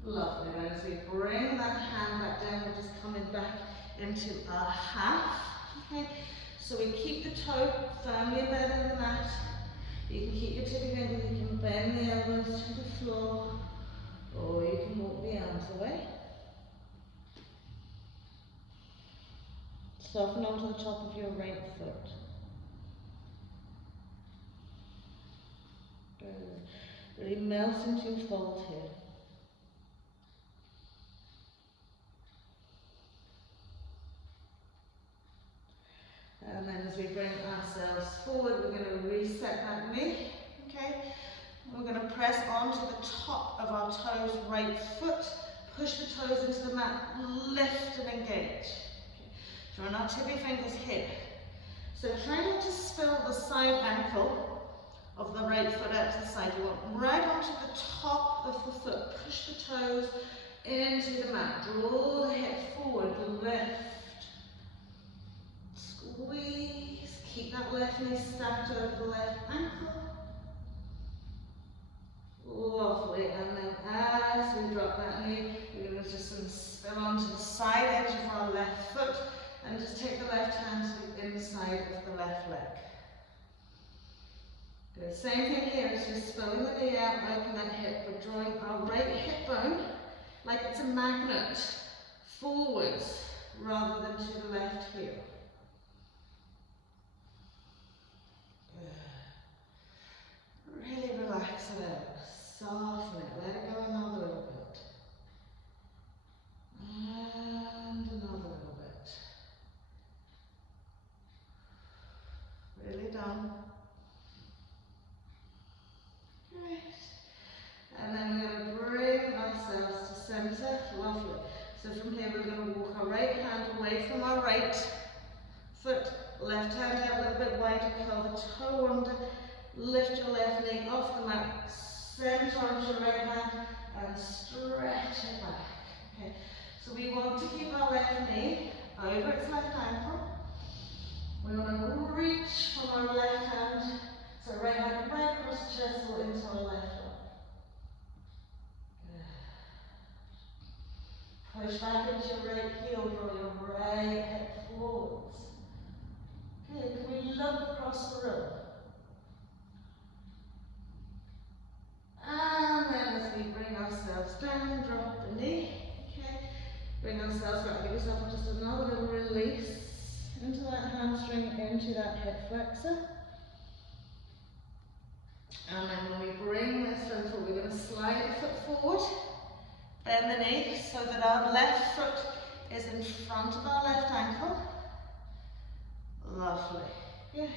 Lovely. Then as we bring that hand back down, we're just coming back into our half. Okay. So we keep the toe firmly embedded in the mat. You can keep your tippy fingers, you can bend the elbows to the floor, or you can walk the arms away. Soften onto the top of your right foot. Good. Really melt into your fold here. And then as we bring ourselves forward, we're going to reset that knee, okay? We're going to press onto the top of our toes, right foot, push the toes into the mat, lift and engage. Okay. Drawing our tippy fingers here. So try not to spill the side ankle of the right foot out to the side. You want right onto the top of the foot, push the toes into the mat, draw the hip forward, lift. Squeeze, keep that left knee stacked over the left ankle. Lovely, and then as we drop that knee, we're going to just spill onto the side edge of our left foot and just take the left hand to the inside of the left leg. Good, same thing here as we're spilling the knee out, open that hip, we're drawing our right hip bone like it's a magnet forwards rather than to the left heel. from here we're going to walk our right hand away from our right foot, left hand out a little bit wider, curl the toe under, lift your left knee off the mat, center onto your right hand and stretch it back. Okay, so we want to keep our left knee over its left ankle. We want to reach from our left hand, so right hand right across the chest or into our left arm. Good. Push back into your right heel, draw your right hip forwards. Good, can we look across the room? And then as we bring ourselves down, drop the knee. Okay, bring ourselves back, give yourself just another little release into that hamstring, into that hip flexor. And then when we bring this foot forward, we're going to slide the foot forward, bend the knee so that our left foot is in front of our left ankle. Lovely. Good.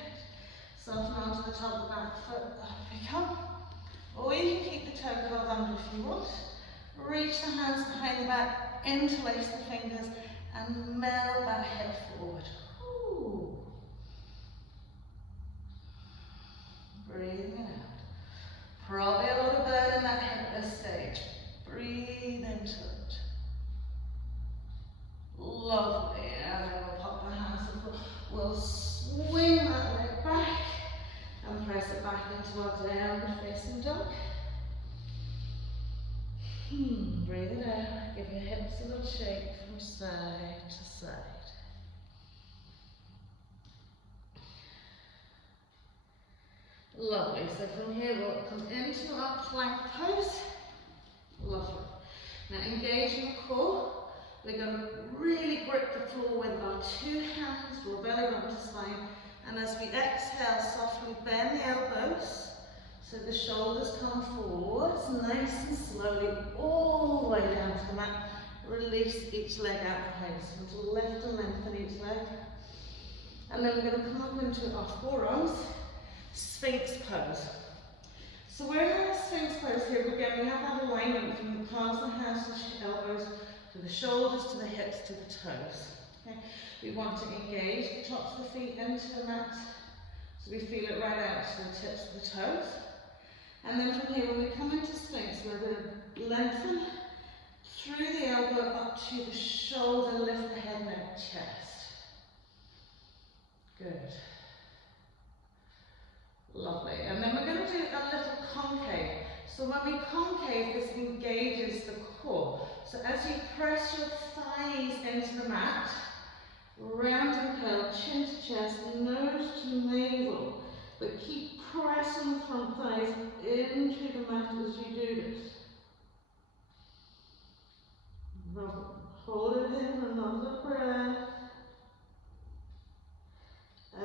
Soften onto the top of the back foot, up we come. Or you can keep the toe curled under if you want. Reach the hands behind the back, interlace the fingers, and melt that hip forward. Ooh. Breathing it out. Probably a lot of burn in that hip at this stage. Breathe into it. Lovely. And then we'll pop the hands to the floor. We'll swing that leg back and press it back into our downward facing dog. Breathe it out. Give your hips a little shake from side to side. Lovely. So from here we'll come into our plank pose. Lovely. Now engaging the core. We're going to really grip the floor with our two hands, draw belly button to spine, and as we exhale, softly bend the elbows so the shoulders come forwards, nice and slowly, all the way down to the mat. Release each leg out behind, so to lift and lengthen each leg. And then we're going to come up into our forearms, Sphinx pose. So we're in a Sphinx pose here. Again, we have that alignment from the palms of the hands to the elbows, to the shoulders, to the hips, to the toes. Okay. We want to engage the tops of the feet into the mat, so we feel it right out to the tips of the toes. And then from here, when we come into Sphinx, we're going to lengthen through the elbow up to the shoulder, lift the head, neck, chest. Good. Lovely. And then we're going to do a little concave. So when we concave, this engages the core. So as you press your thighs into the mat, round and curl, chin to chest, nose to navel, but keep pressing the front thighs into the mat as you do this. Hold it in for another breath.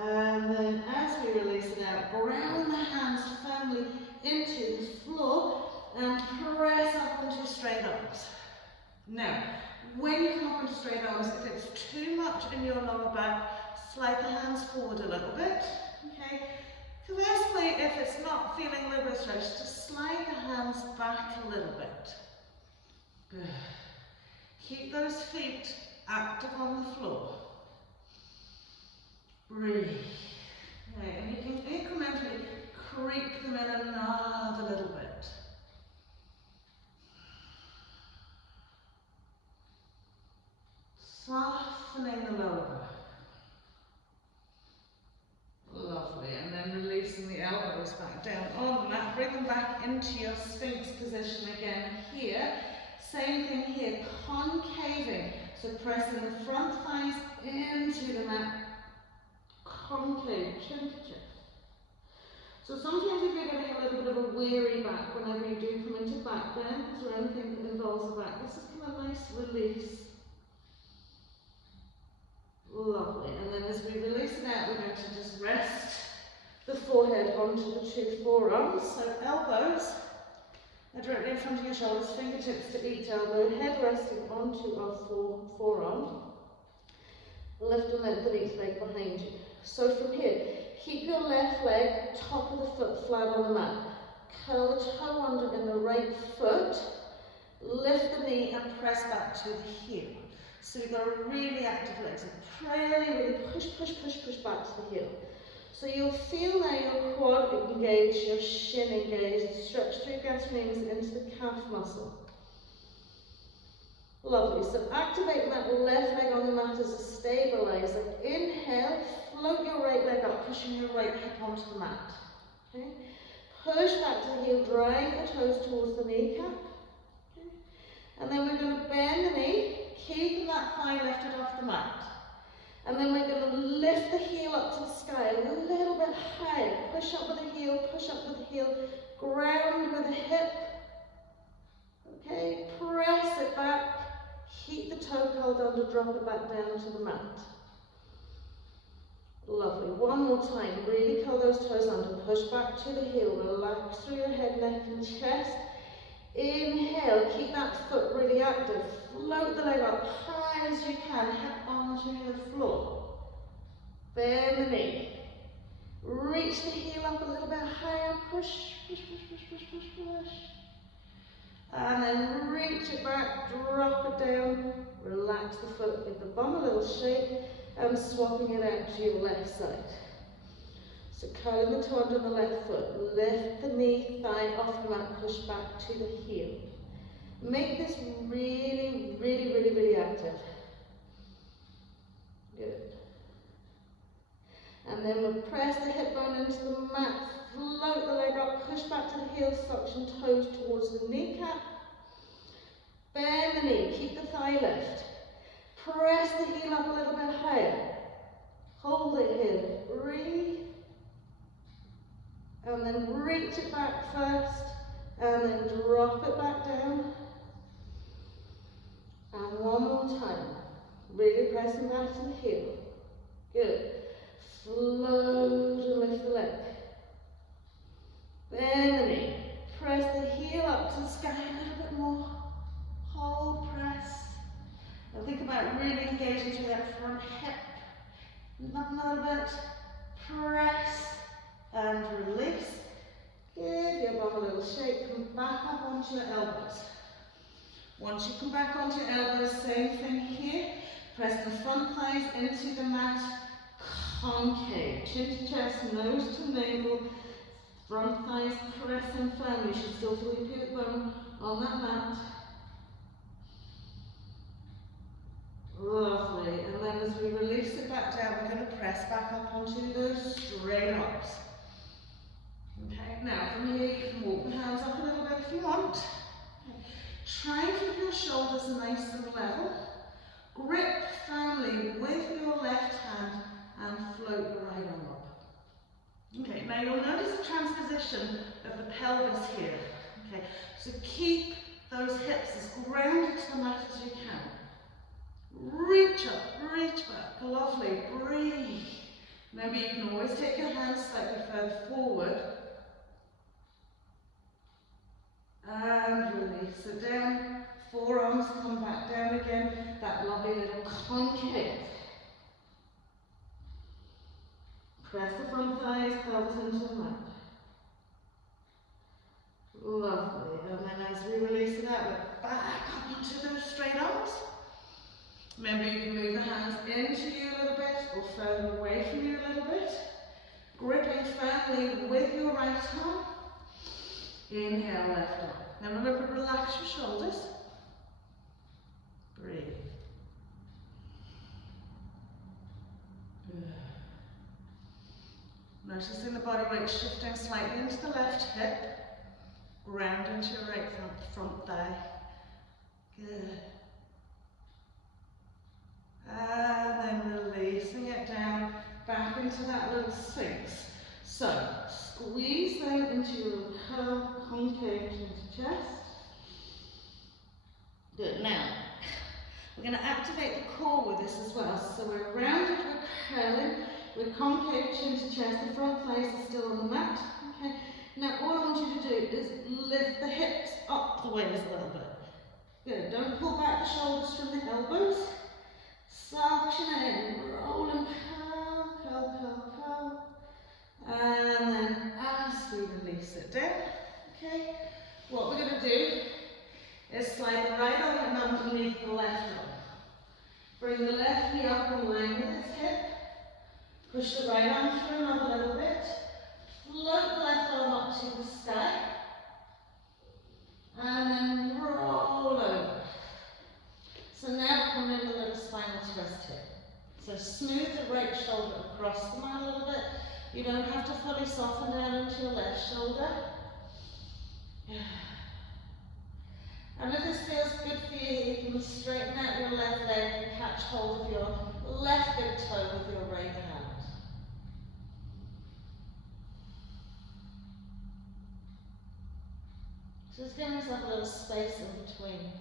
And then as we release it out, ground the hands firmly into the floor and press up into straight arms. Now, when you come up into straight arms, if it's too much in your lower back, slide the hands forward a little bit. Okay? Conversely, if it's not feeling a little bit stretched, just slide the hands back a little bit. Good. Keep those feet active on the floor. Breathe. Okay, and you can incrementally creep them in another little bit. Softening the lower back. Lovely. And then releasing the elbows back down on the mat. Bring them back into your Sphinx position again here. Same thing here, concaving. So pressing the front thighs into the mat. Concave, chin to chest. So sometimes if you're getting a little bit of a weary back whenever you do come into back bends or anything that involves the back, this is kind of a nice release. Lovely. And then as we release it out, we're going to just rest the forehead onto the two forearms. So elbows are directly in front of your shoulders, fingertips to each elbow, head resting onto our forearm. Lift and lengthen each leg behind you. So from here, keep your left leg, top of the foot flat on the mat. Curl the toe under in the right foot. Lift the knee and press back to the heel. So we've got a really active leg. So really push back to the heel. So you'll feel now your quad engaged, your shin engaged, stretch through gastrines into the calf muscle. Lovely. So activating that left leg on the mat as a stabilizer. Inhale, float your right leg up, pushing your right hip onto the mat. Okay. Push back to the heel, drive the toes towards the kneecap. Okay. And then we're going to bend the knee, keeping that thigh lifted off the mat. And then we're going to lift the heel up to the sky a little bit higher. Push up with the heel, push up with the heel, ground with the hip. Okay, press it back. Keep the toe curled under, drop it back down to the mat. Lovely. One more time. Really curl those toes under. Push back to the heel. Relax through your head, neck and chest. Inhale. Keep that foot really active. Float the leg up high as you can. Hip onto the floor. Bend the knee. Reach the heel up a little bit higher. Push. And then reach it back, drop it down, relax the foot, give the bum a little shake, and swapping it out to your left side. So curling the toe under the left foot, lift the knee, thigh off the mat, push back to the heel. Make this really active. Good. And then we'll press the hip bone into the mat, float the leg up, push back to the heel, suction toes towards the kneecap. Bend the knee, keep the thigh lift. Press the heel up a little bit higher. Hold it here, breathe. And then reach it back first, and then drop it back down. And one more time. Really pressing back to the heel. Good. Float and lift the leg. Bend the knee. Press the heel up to the sky a little bit more. Hold, press. And think about really engaging through that front hip. Up another bit. Press and release. Give your bum a little shake. Come back up onto your elbows. Once you come back onto your elbows, same thing here. Press the front thighs into the mat. Concave. Chin to chest, nose to navel. Front thighs pressing firmly. You should still feel your pubic bone on that mat. Lovely. And then as we release it back down, we're going to press back up onto those straight arms. Okay, now from here you can walk the hands up a little bit if you want. Okay. Try and keep your shoulders nice and level. Grip firmly with your left hand and float your right arm up. Okay, now you'll notice a transposition of the pelvis here. Okay, so keep those hips as grounded to the mat as you can. Reach up, reach back, lovely, breathe. Maybe you can always take your hands slightly further forward. And release it down. Forearms come back down again. That lovely little concave. Press the front thighs, pelvis into the mat. Lovely. And then as we release it out, we're back up onto those straight arms. Remember, you can move the hands into you a little bit or further away from you a little bit. Gripping firmly with your right arm. Inhale, left arm. Now remember, relax your shoulders. Breathe. Good. Noticing the body weight shifting slightly into the left hip. Round into your right front thigh. Good. And then releasing it down back into that little sphinx. So squeeze down into your curl, concave into chest. Good. Now we're going to activate the core with this as well. So we're rounded, we're curling, we're concave chin to chest. The front thighs are still on the mat. Okay. Now all I want you to do is lift the hips up the waist a little bit. Good. Don't pull back the shoulders from the elbows. Suction it in, roll and curl, curl, curl, curl. And then as we release it down, okay, what we're going to do is slide the right arm underneath the left arm. Push the right arm through another little bit. Float the left arm up to the sky. And then roll over. So now come in a little spinal twist here. So smooth the right shoulder across the mat a little bit. You don't have to fully soften down into your left shoulder. And if this feels good for you, you can straighten out your left leg and catch hold of your left big toe with your right hand. So just give yourself a little space in between.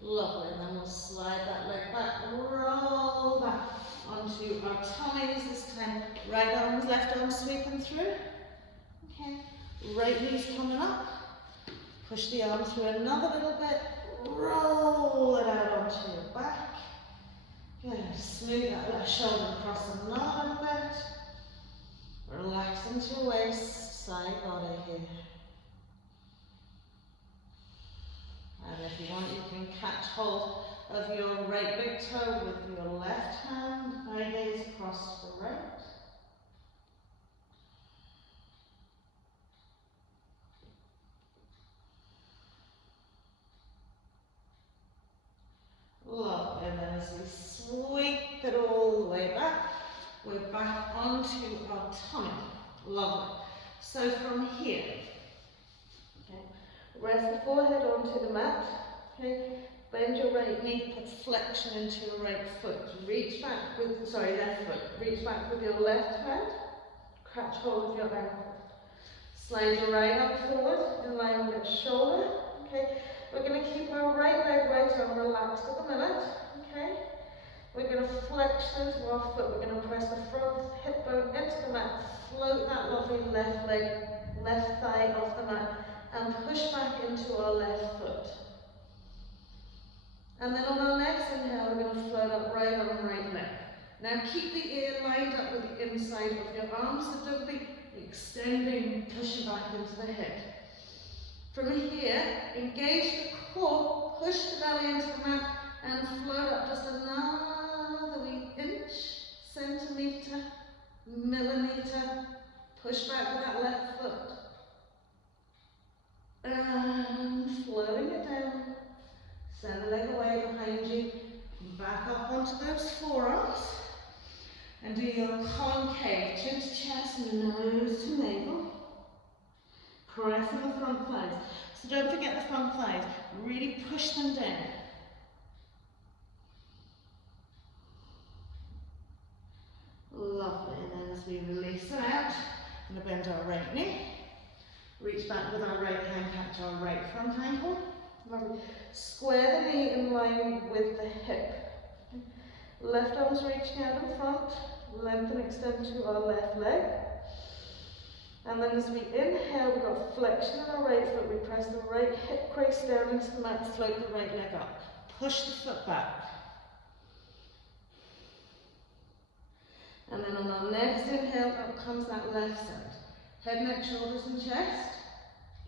Lovely, and then we'll slide that leg back, roll back onto our tummies this time. Right arm, left arm sweeping through. Okay, right knee's coming up. Push the arm through another little bit. Roll it out onto your back. Good, smooth that left shoulder across another little bit. Relax into your waist, side body here. And if you want, you can catch hold of your right big toe with your left hand, eye gaze across to the right. Lovely, and then as we sweep it all the way back, we're back onto our tummy. Lovely. So from here, okay, rest the forehead onto the mat. Okay, bend your right knee, put flexion into your right foot. Reach back with, left foot. Reach back with your left hand. Catch hold of your ankle. Slide your right arm forward in line with your shoulder. Okay, we're going to keep our right leg, right arm relaxed at the minute. Okay. We're going to flex into our foot. We're going to press the front hip bone into the mat. Float that lovely left leg, left thigh off the mat and push back into our left foot. And then on our next inhale, we're going to float up right arm, right leg. Now keep the ear lined up with the inside of your arms, so don't be extending, pushing back into the hip. From here, engage the core, push the belly into the mat and float up just another inch, centimetre, millimetre. Push back with that left foot. And floating it down. Send the leg away behind you. Back up onto those forearms. And do your concave, chin to chest, nose to navel. Pressing the front thighs. So don't forget the front thighs. Really push them down. Lovely, and then as we release it out, I'm going to bend our right knee, reach back with our right hand, catch our right front ankle. Lovely. Square the knee in line with the hip. Left arm's reaching out in front, lengthen, extend to our left leg. And then as we inhale, we've got flexion in our right foot, we press the right hip crease down into the mat, float the right leg up. Push the foot back. And then on our next inhale, up comes that left side. Head, neck, shoulders and chest.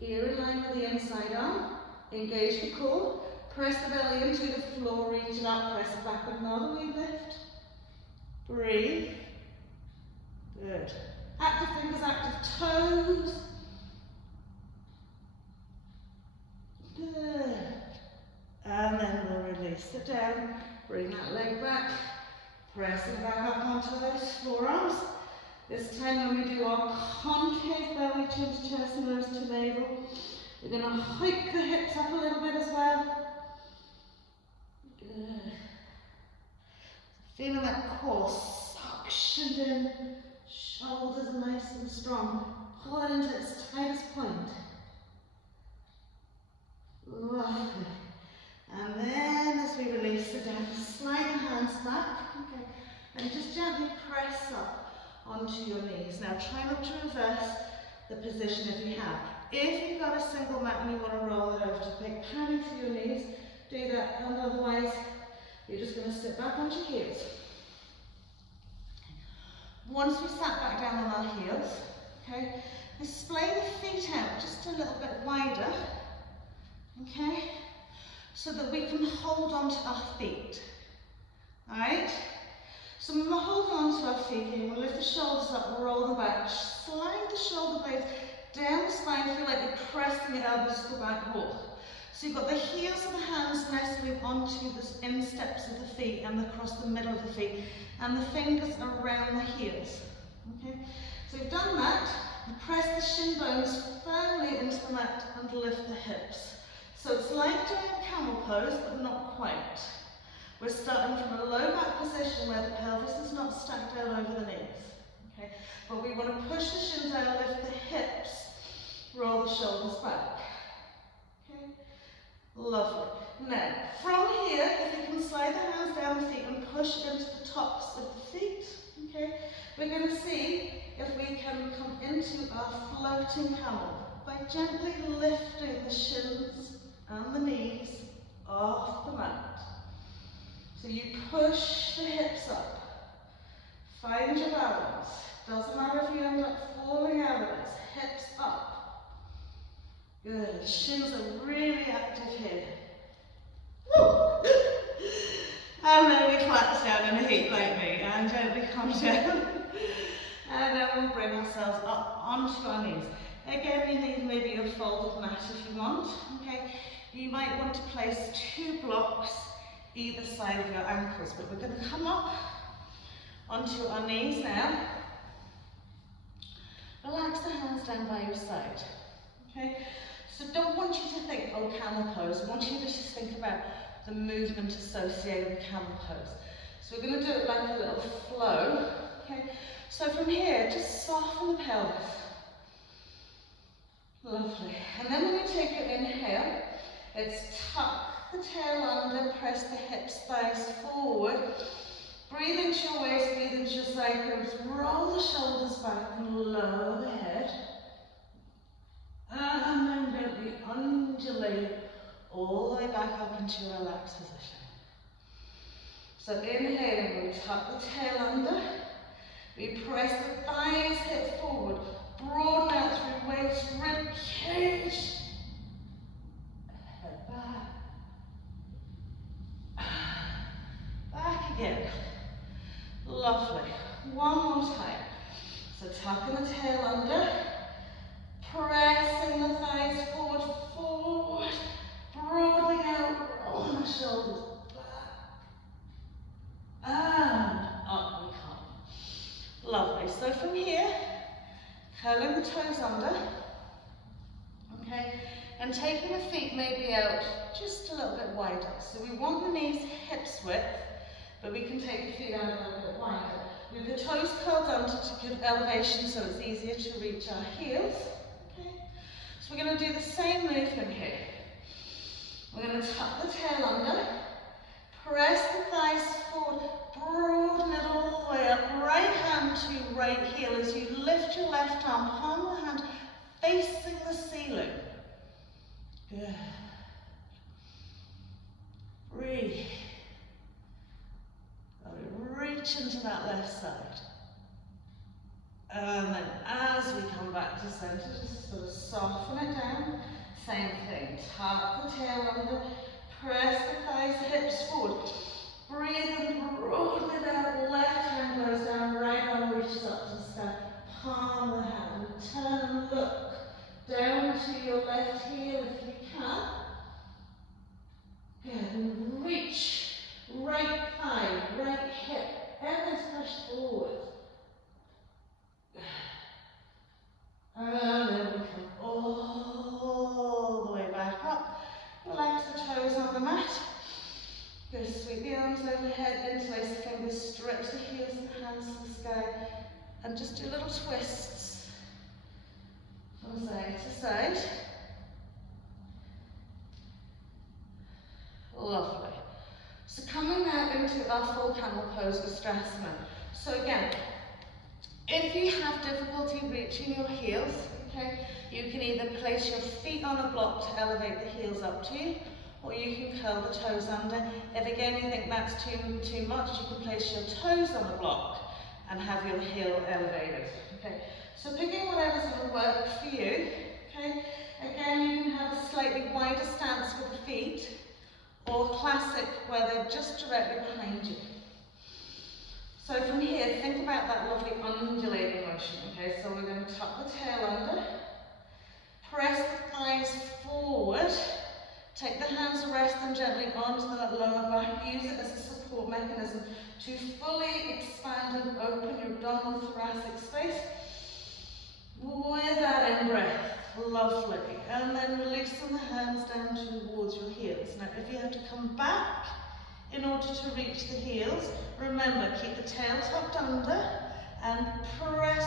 Ear in line with the inside arm. Engage the core. Press the belly into the floor, reach it up, press it back with another wee lift. Breathe. Good. Active fingers, active toes. Good. And then we'll release it down. Bring that leg back. Press it back up onto those forearms. This time when we do our concave belly, chin to chest, nose to navel, we're going to hike the hips up a little bit as well. Good. Feeling that core suctioned in, shoulders nice and strong. Pull it into its tightest point. Lovely. And then as we release it down, slide the hands back. Okay. And just gently press up onto your knees. Now try not to reverse the position if you have. If you've got a single mat and you want to roll it over to pick padding for your knees, do that, and otherwise you're just going to sit back onto your heels. Once we sat back down on our heels, okay, display the feet out just a little bit wider, okay? so that we can hold on to our feet. Alright? So when we're holding on to our feet here, we'll lift the shoulders up, roll the back, slide the shoulder blades down the spine, feel like you're pressing the elbows to the back wall. So you've got the heels of the hands nestling onto the insteps of the feet and across the middle of the feet, and the fingers around the heels. Okay? So we've done that. Press the shin bones firmly into the mat and lift the hips. So it's like doing a camel pose, but not quite. We're starting from a low back position where the pelvis is not stacked out over the knees. Okay? But we want to push the shins down, lift the hips, roll the shoulders back. Okay? Lovely. Now, from here, if you can slide the hands down the feet and push into the tops of the feet, okay, we're going to see if we can come into our floating camel by gently lifting the shins and the knees off the mat. So you push the hips up, find your balance. Doesn't matter if you end up falling out of this, hips up. Good, the shins are really active here. Woo! And then we collapse down in a heap like me and gently come down. And then we'll bring ourselves up onto our knees. Again, you need maybe a folded mat if you want. Okay, you might want to place 2 blocks either side of your ankles, but we're going to come up onto our knees now. Relax the hands down by your side. Okay, so don't want you to think, oh, camel pose. I want you to just think about the movement associated with camel pose. So we're going to do it like a little flow. Okay, so from here, just soften the pelvis. Lovely. And then when you take your inhale, it's tuck the tail under, press the hips, thighs forward. Breathe into your waist, breathe into your side ribs, roll the shoulders back and lower the head. And then gently undulate all the way back up into your relaxed position. So inhaling, we tuck the tail under. We press the thighs, hip forward, broaden out through waist, rib cage. Head back. Back again. Lovely. One more time. So tucking the tail under, pressing the thighs forward, forward, broadening out, rolling the shoulders back, and up we come. Lovely. So from here, curling the toes under, okay, and taking the feet maybe out just a little bit wider. So we want the knees hips width, but we can take the feet out a little bit wider. With the toes curled under to give elevation so it's easier to reach our heels. Okay. So we're going to do the same movement here. We're going to tuck the tail under, press the thighs forward, broaden it all the way up, right hand to right heel as you lift your left arm, palm of the hand facing the ceiling. Good. Breathe. Reach into that left side. And then as we come back to center, just sort of soften it down. Same thing. Tuck the tail under, press the thighs, hips forward. Breathe and broaden it out. Left hand goes down, right arm reaches up to the sky. Palm of the hand. Turn and look down to your left heel if you can. Good. And reach. Right thigh, right hip, elbows pushed forward. And then we come all the way back up. Relax the toes on the mat. Go sweep the arms overhead, interlace the fingers, stretch the heels and hands to the sky, and just do little twists from side to side. Lovely. So coming now into our full camel pose with Strasana. So again, if you have difficulty reaching your heels, okay, you can either place your feet on a block to elevate the heels up to you, or you can curl the toes under. If again you think that's too much, you can place your toes on a block and have your heel elevated. Okay, so picking whatever's going to work for you. Okay, again you can have a slightly wider stance with the feet, or classic where they're just directly behind you. So from here, think about that lovely undulating motion, okay? So we're going to tuck the tail under, press the thighs forward, take the hands, rest them gently onto the lower back, use it as a support mechanism to fully expand and open your abdominal thoracic space with that in-breath. Lovely. And then releasing the hands down towards your heels. Now, if you have to come back in order to reach the heels, remember, keep the tail tucked under and press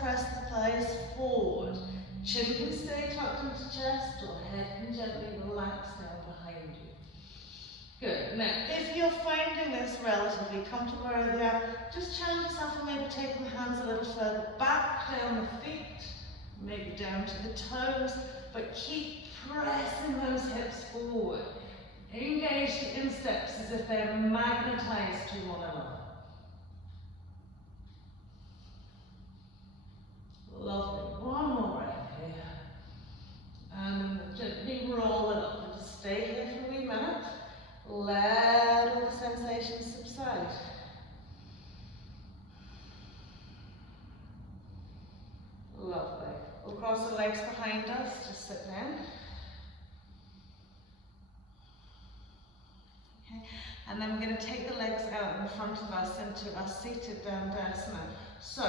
the thighs forward. Chin can stay tucked into chest or head can gently relax down behind you. Good. Now, if you're finding this relatively comfortable where they are, just challenge yourself and maybe taking the hands a little further back down the feet, maybe down to the toes, but keep pressing those hips forward. Engage the insteps as if they're magnetized to one another. Lovely. One more breath here. And gently roll it up. And just stay here for a wee minute. Let all the sensations subside. Lovely. We'll cross the legs behind us. Just sit down. Okay. And then we're going to take the legs out in front of us into our seated Dandasana. So,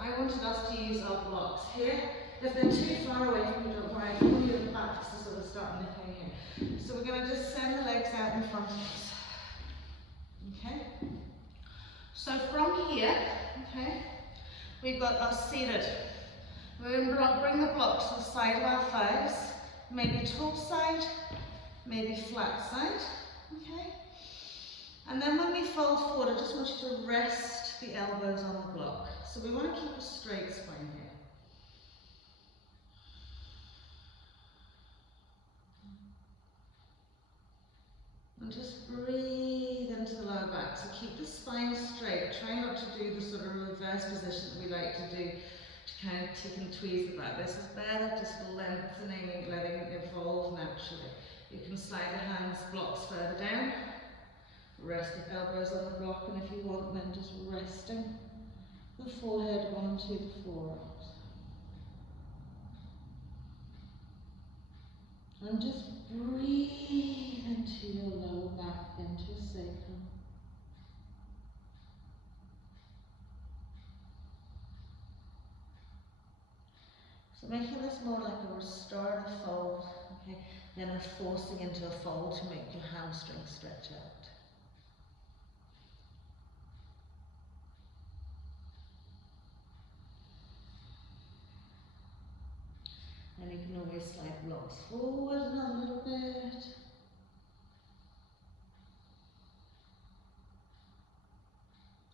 I wanted us to use our blocks here. If they're too far away from you, don't worry, pull your backs to sort of start nipping here. So we're going to just send the legs out in front of us. Okay? So from here, okay, we've got us seated. We're going to bring the blocks to the side of our thighs, maybe tall side, maybe flat side, okay? And then when we fold forward, I just want you to rest the elbows on the block. So we want to keep a straight spine here. And just breathe into the lower back. So keep the spine straight. Try not to do the sort of reverse position that we like to do to kind of tick and tweeze the back. This is better, just lengthening, letting it evolve naturally. You can slide the hands, blocks further down. Rest the elbows on the block, and if you want, then just resting the forehead onto the forearms. And just breathe into your lower back, into a sacrum. So making this more like a restorative fold, okay, than a forcing into a fold to make your hamstrings stretch out. And you can always slide blocks forward a little bit.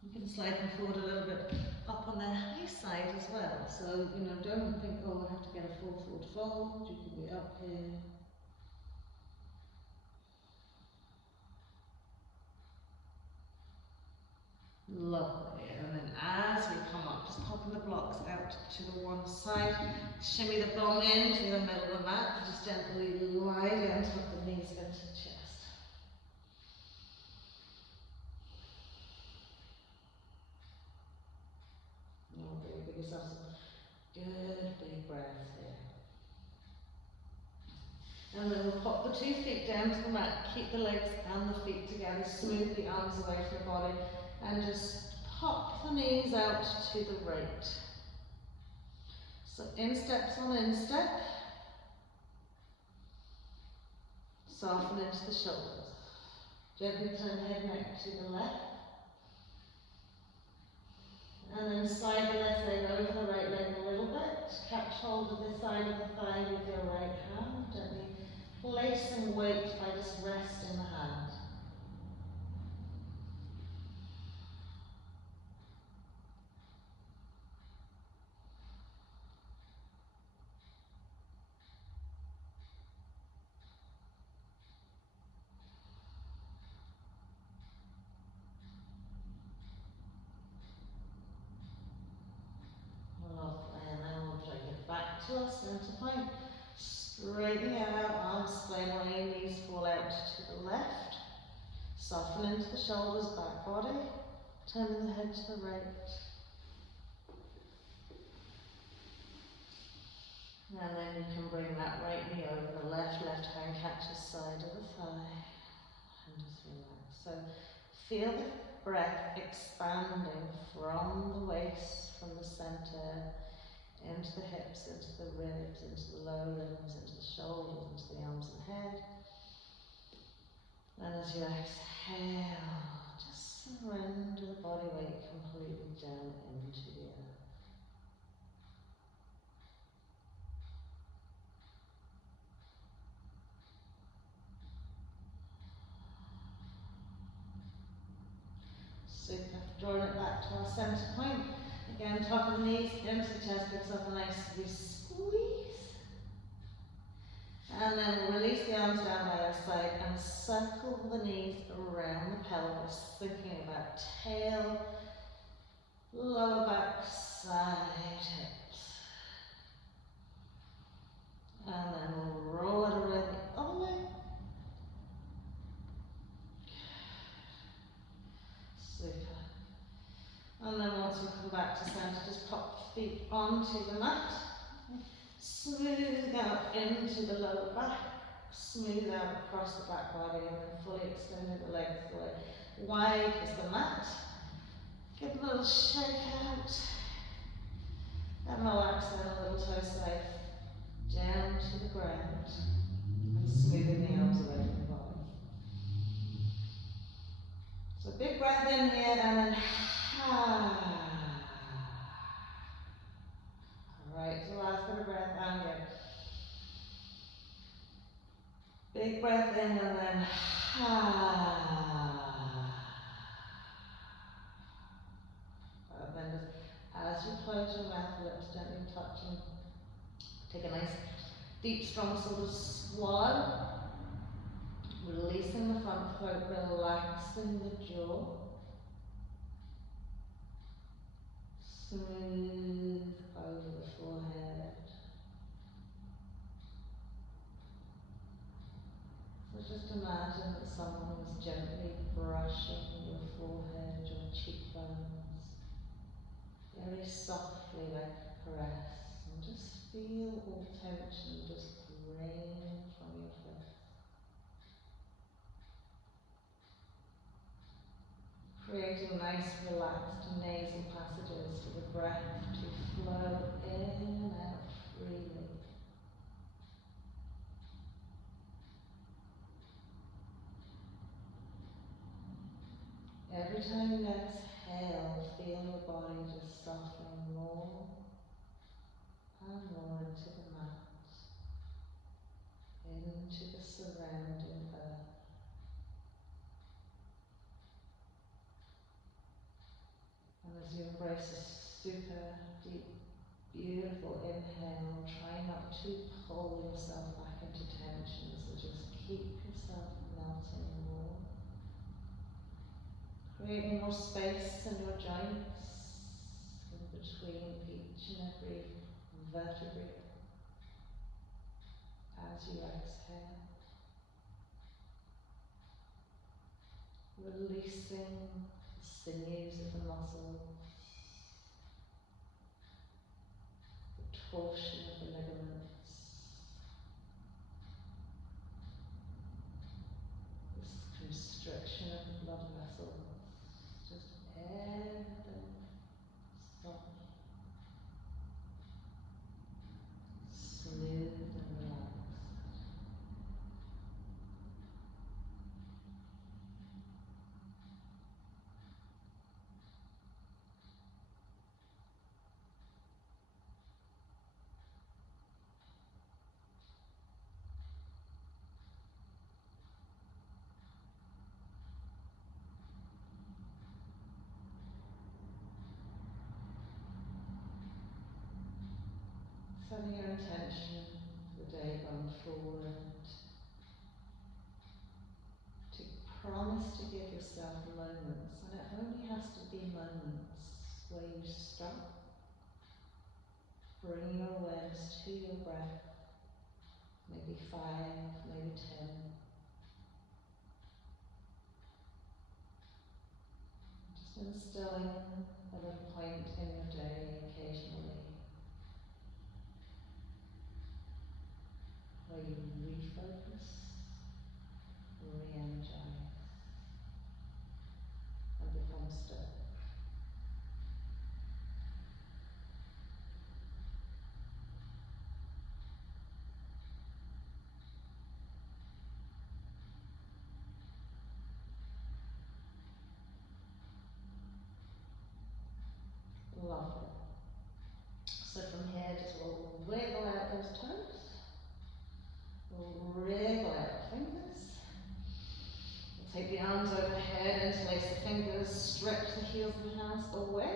You can slide them forward a little bit up on the high side as well. So, you know, don't think, oh, I have to get a full forward fold. You can be up here. Lovely. And then as we come up, just popping the blocks out to the one side. Shimmy the bum in to the middle of the mat. Just gently lie down, tuck the knees into the chest. Lovely. Give yourself some good big breaths here. And then we'll pop the 2 feet down to the mat. Keep the legs and the feet together. Smooth the arms away from your body. And just pop the knees out to the right. So insteps on instep. Soften into the shoulders. Gently turn head neck to the left. And then slide the left leg over the right leg a little bit. Catch hold of the side of the thigh with your right hand. Gently placing weight by just resting the hand. To our center point. Straighten the head out, arms spine away, knees fall out to the left. Soften into the shoulders, back body, turning the head to the right. And then you can bring that right knee over the left hand catches side of the thigh. And just relax. So feel the breath expanding from the waist, from the center, into the hips, into the ribs, into the lower limbs, into the shoulders, into the arms and head. And as you exhale, just surrender the body weight completely down into the earth. Super. Drawing it back to our center point. Again, top of the knees, into the chest, gives up a nice squeeze. And then we'll release the arms down by our side and circle the knees around the pelvis, thinking about tail, lower back, side, hips. And then we'll roll it around the other way. Super. And then once we come back to center, just pop the feet onto the mat. Smooth out into the lower back. Smooth out across the back body and then fully extending the legs away. Wide as the mat. Give a little shake out. And relax then a little toe safe down to the ground. And smoothing the arms away from the body. So big breath in here and then Alright, so last bit of breath and good. Big breath in and then and then just as you close your mouth, lips gently touching. Take a nice deep strong sort of swallow. Releasing the front throat, relaxing the jaw. Smooth over the forehead. So just imagine that someone was gently brushing your forehead, your cheekbones, very softly like a caress. And just feel all tension just drain from your face. Creating nice relaxed nasal passages for the breath to flow in and out freely. Every time you exhale, feel your body just softening more and more into the mat, into the surrounding earth. And as you embrace a super deep, beautiful inhale, try not to pull yourself back into tension, so just keep yourself melting more. Creating more space in your joints, in between each and every vertebrae as you exhale. Releasing the sinews of the muscles, the torsion of the ligaments, this constriction of the blood vessels, just everything soft, smooth and relaxed. Setting your intention for the day going forward, to promise to give yourself moments, and it only has to be moments where you stop, bring your awareness to your breath, maybe 5, maybe 10, instilling a little point in your day occasionally where you refocus, re-energize, and become still. Lovely. So from here, just we'll wiggle out those toes. We'll wriggle out the fingers. We'll take the arms overhead, interlace the fingers, stretch the heels of the hands away.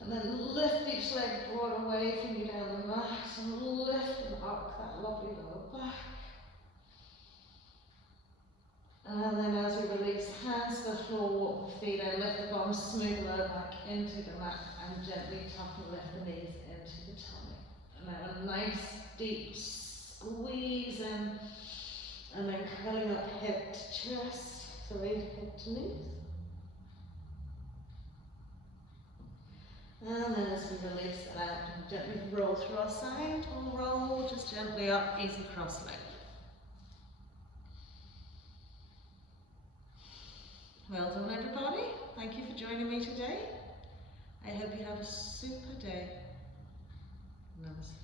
And then lift each leg broad away from you down the mat and lift and arc that lovely lower back. And then as we release the hands to the floor, walk the feet out, lift the bottom, smooth the lower back into the mat and gently tuck and lift the knees into the tummy. And now a nice deep squeeze in and then curling up hip to chest, hip to knees. And then as we release it out, gently roll through our side or roll just gently up, easy cross leg. Well done everybody, thank you for joining me today. I hope you have a super day. Namaste.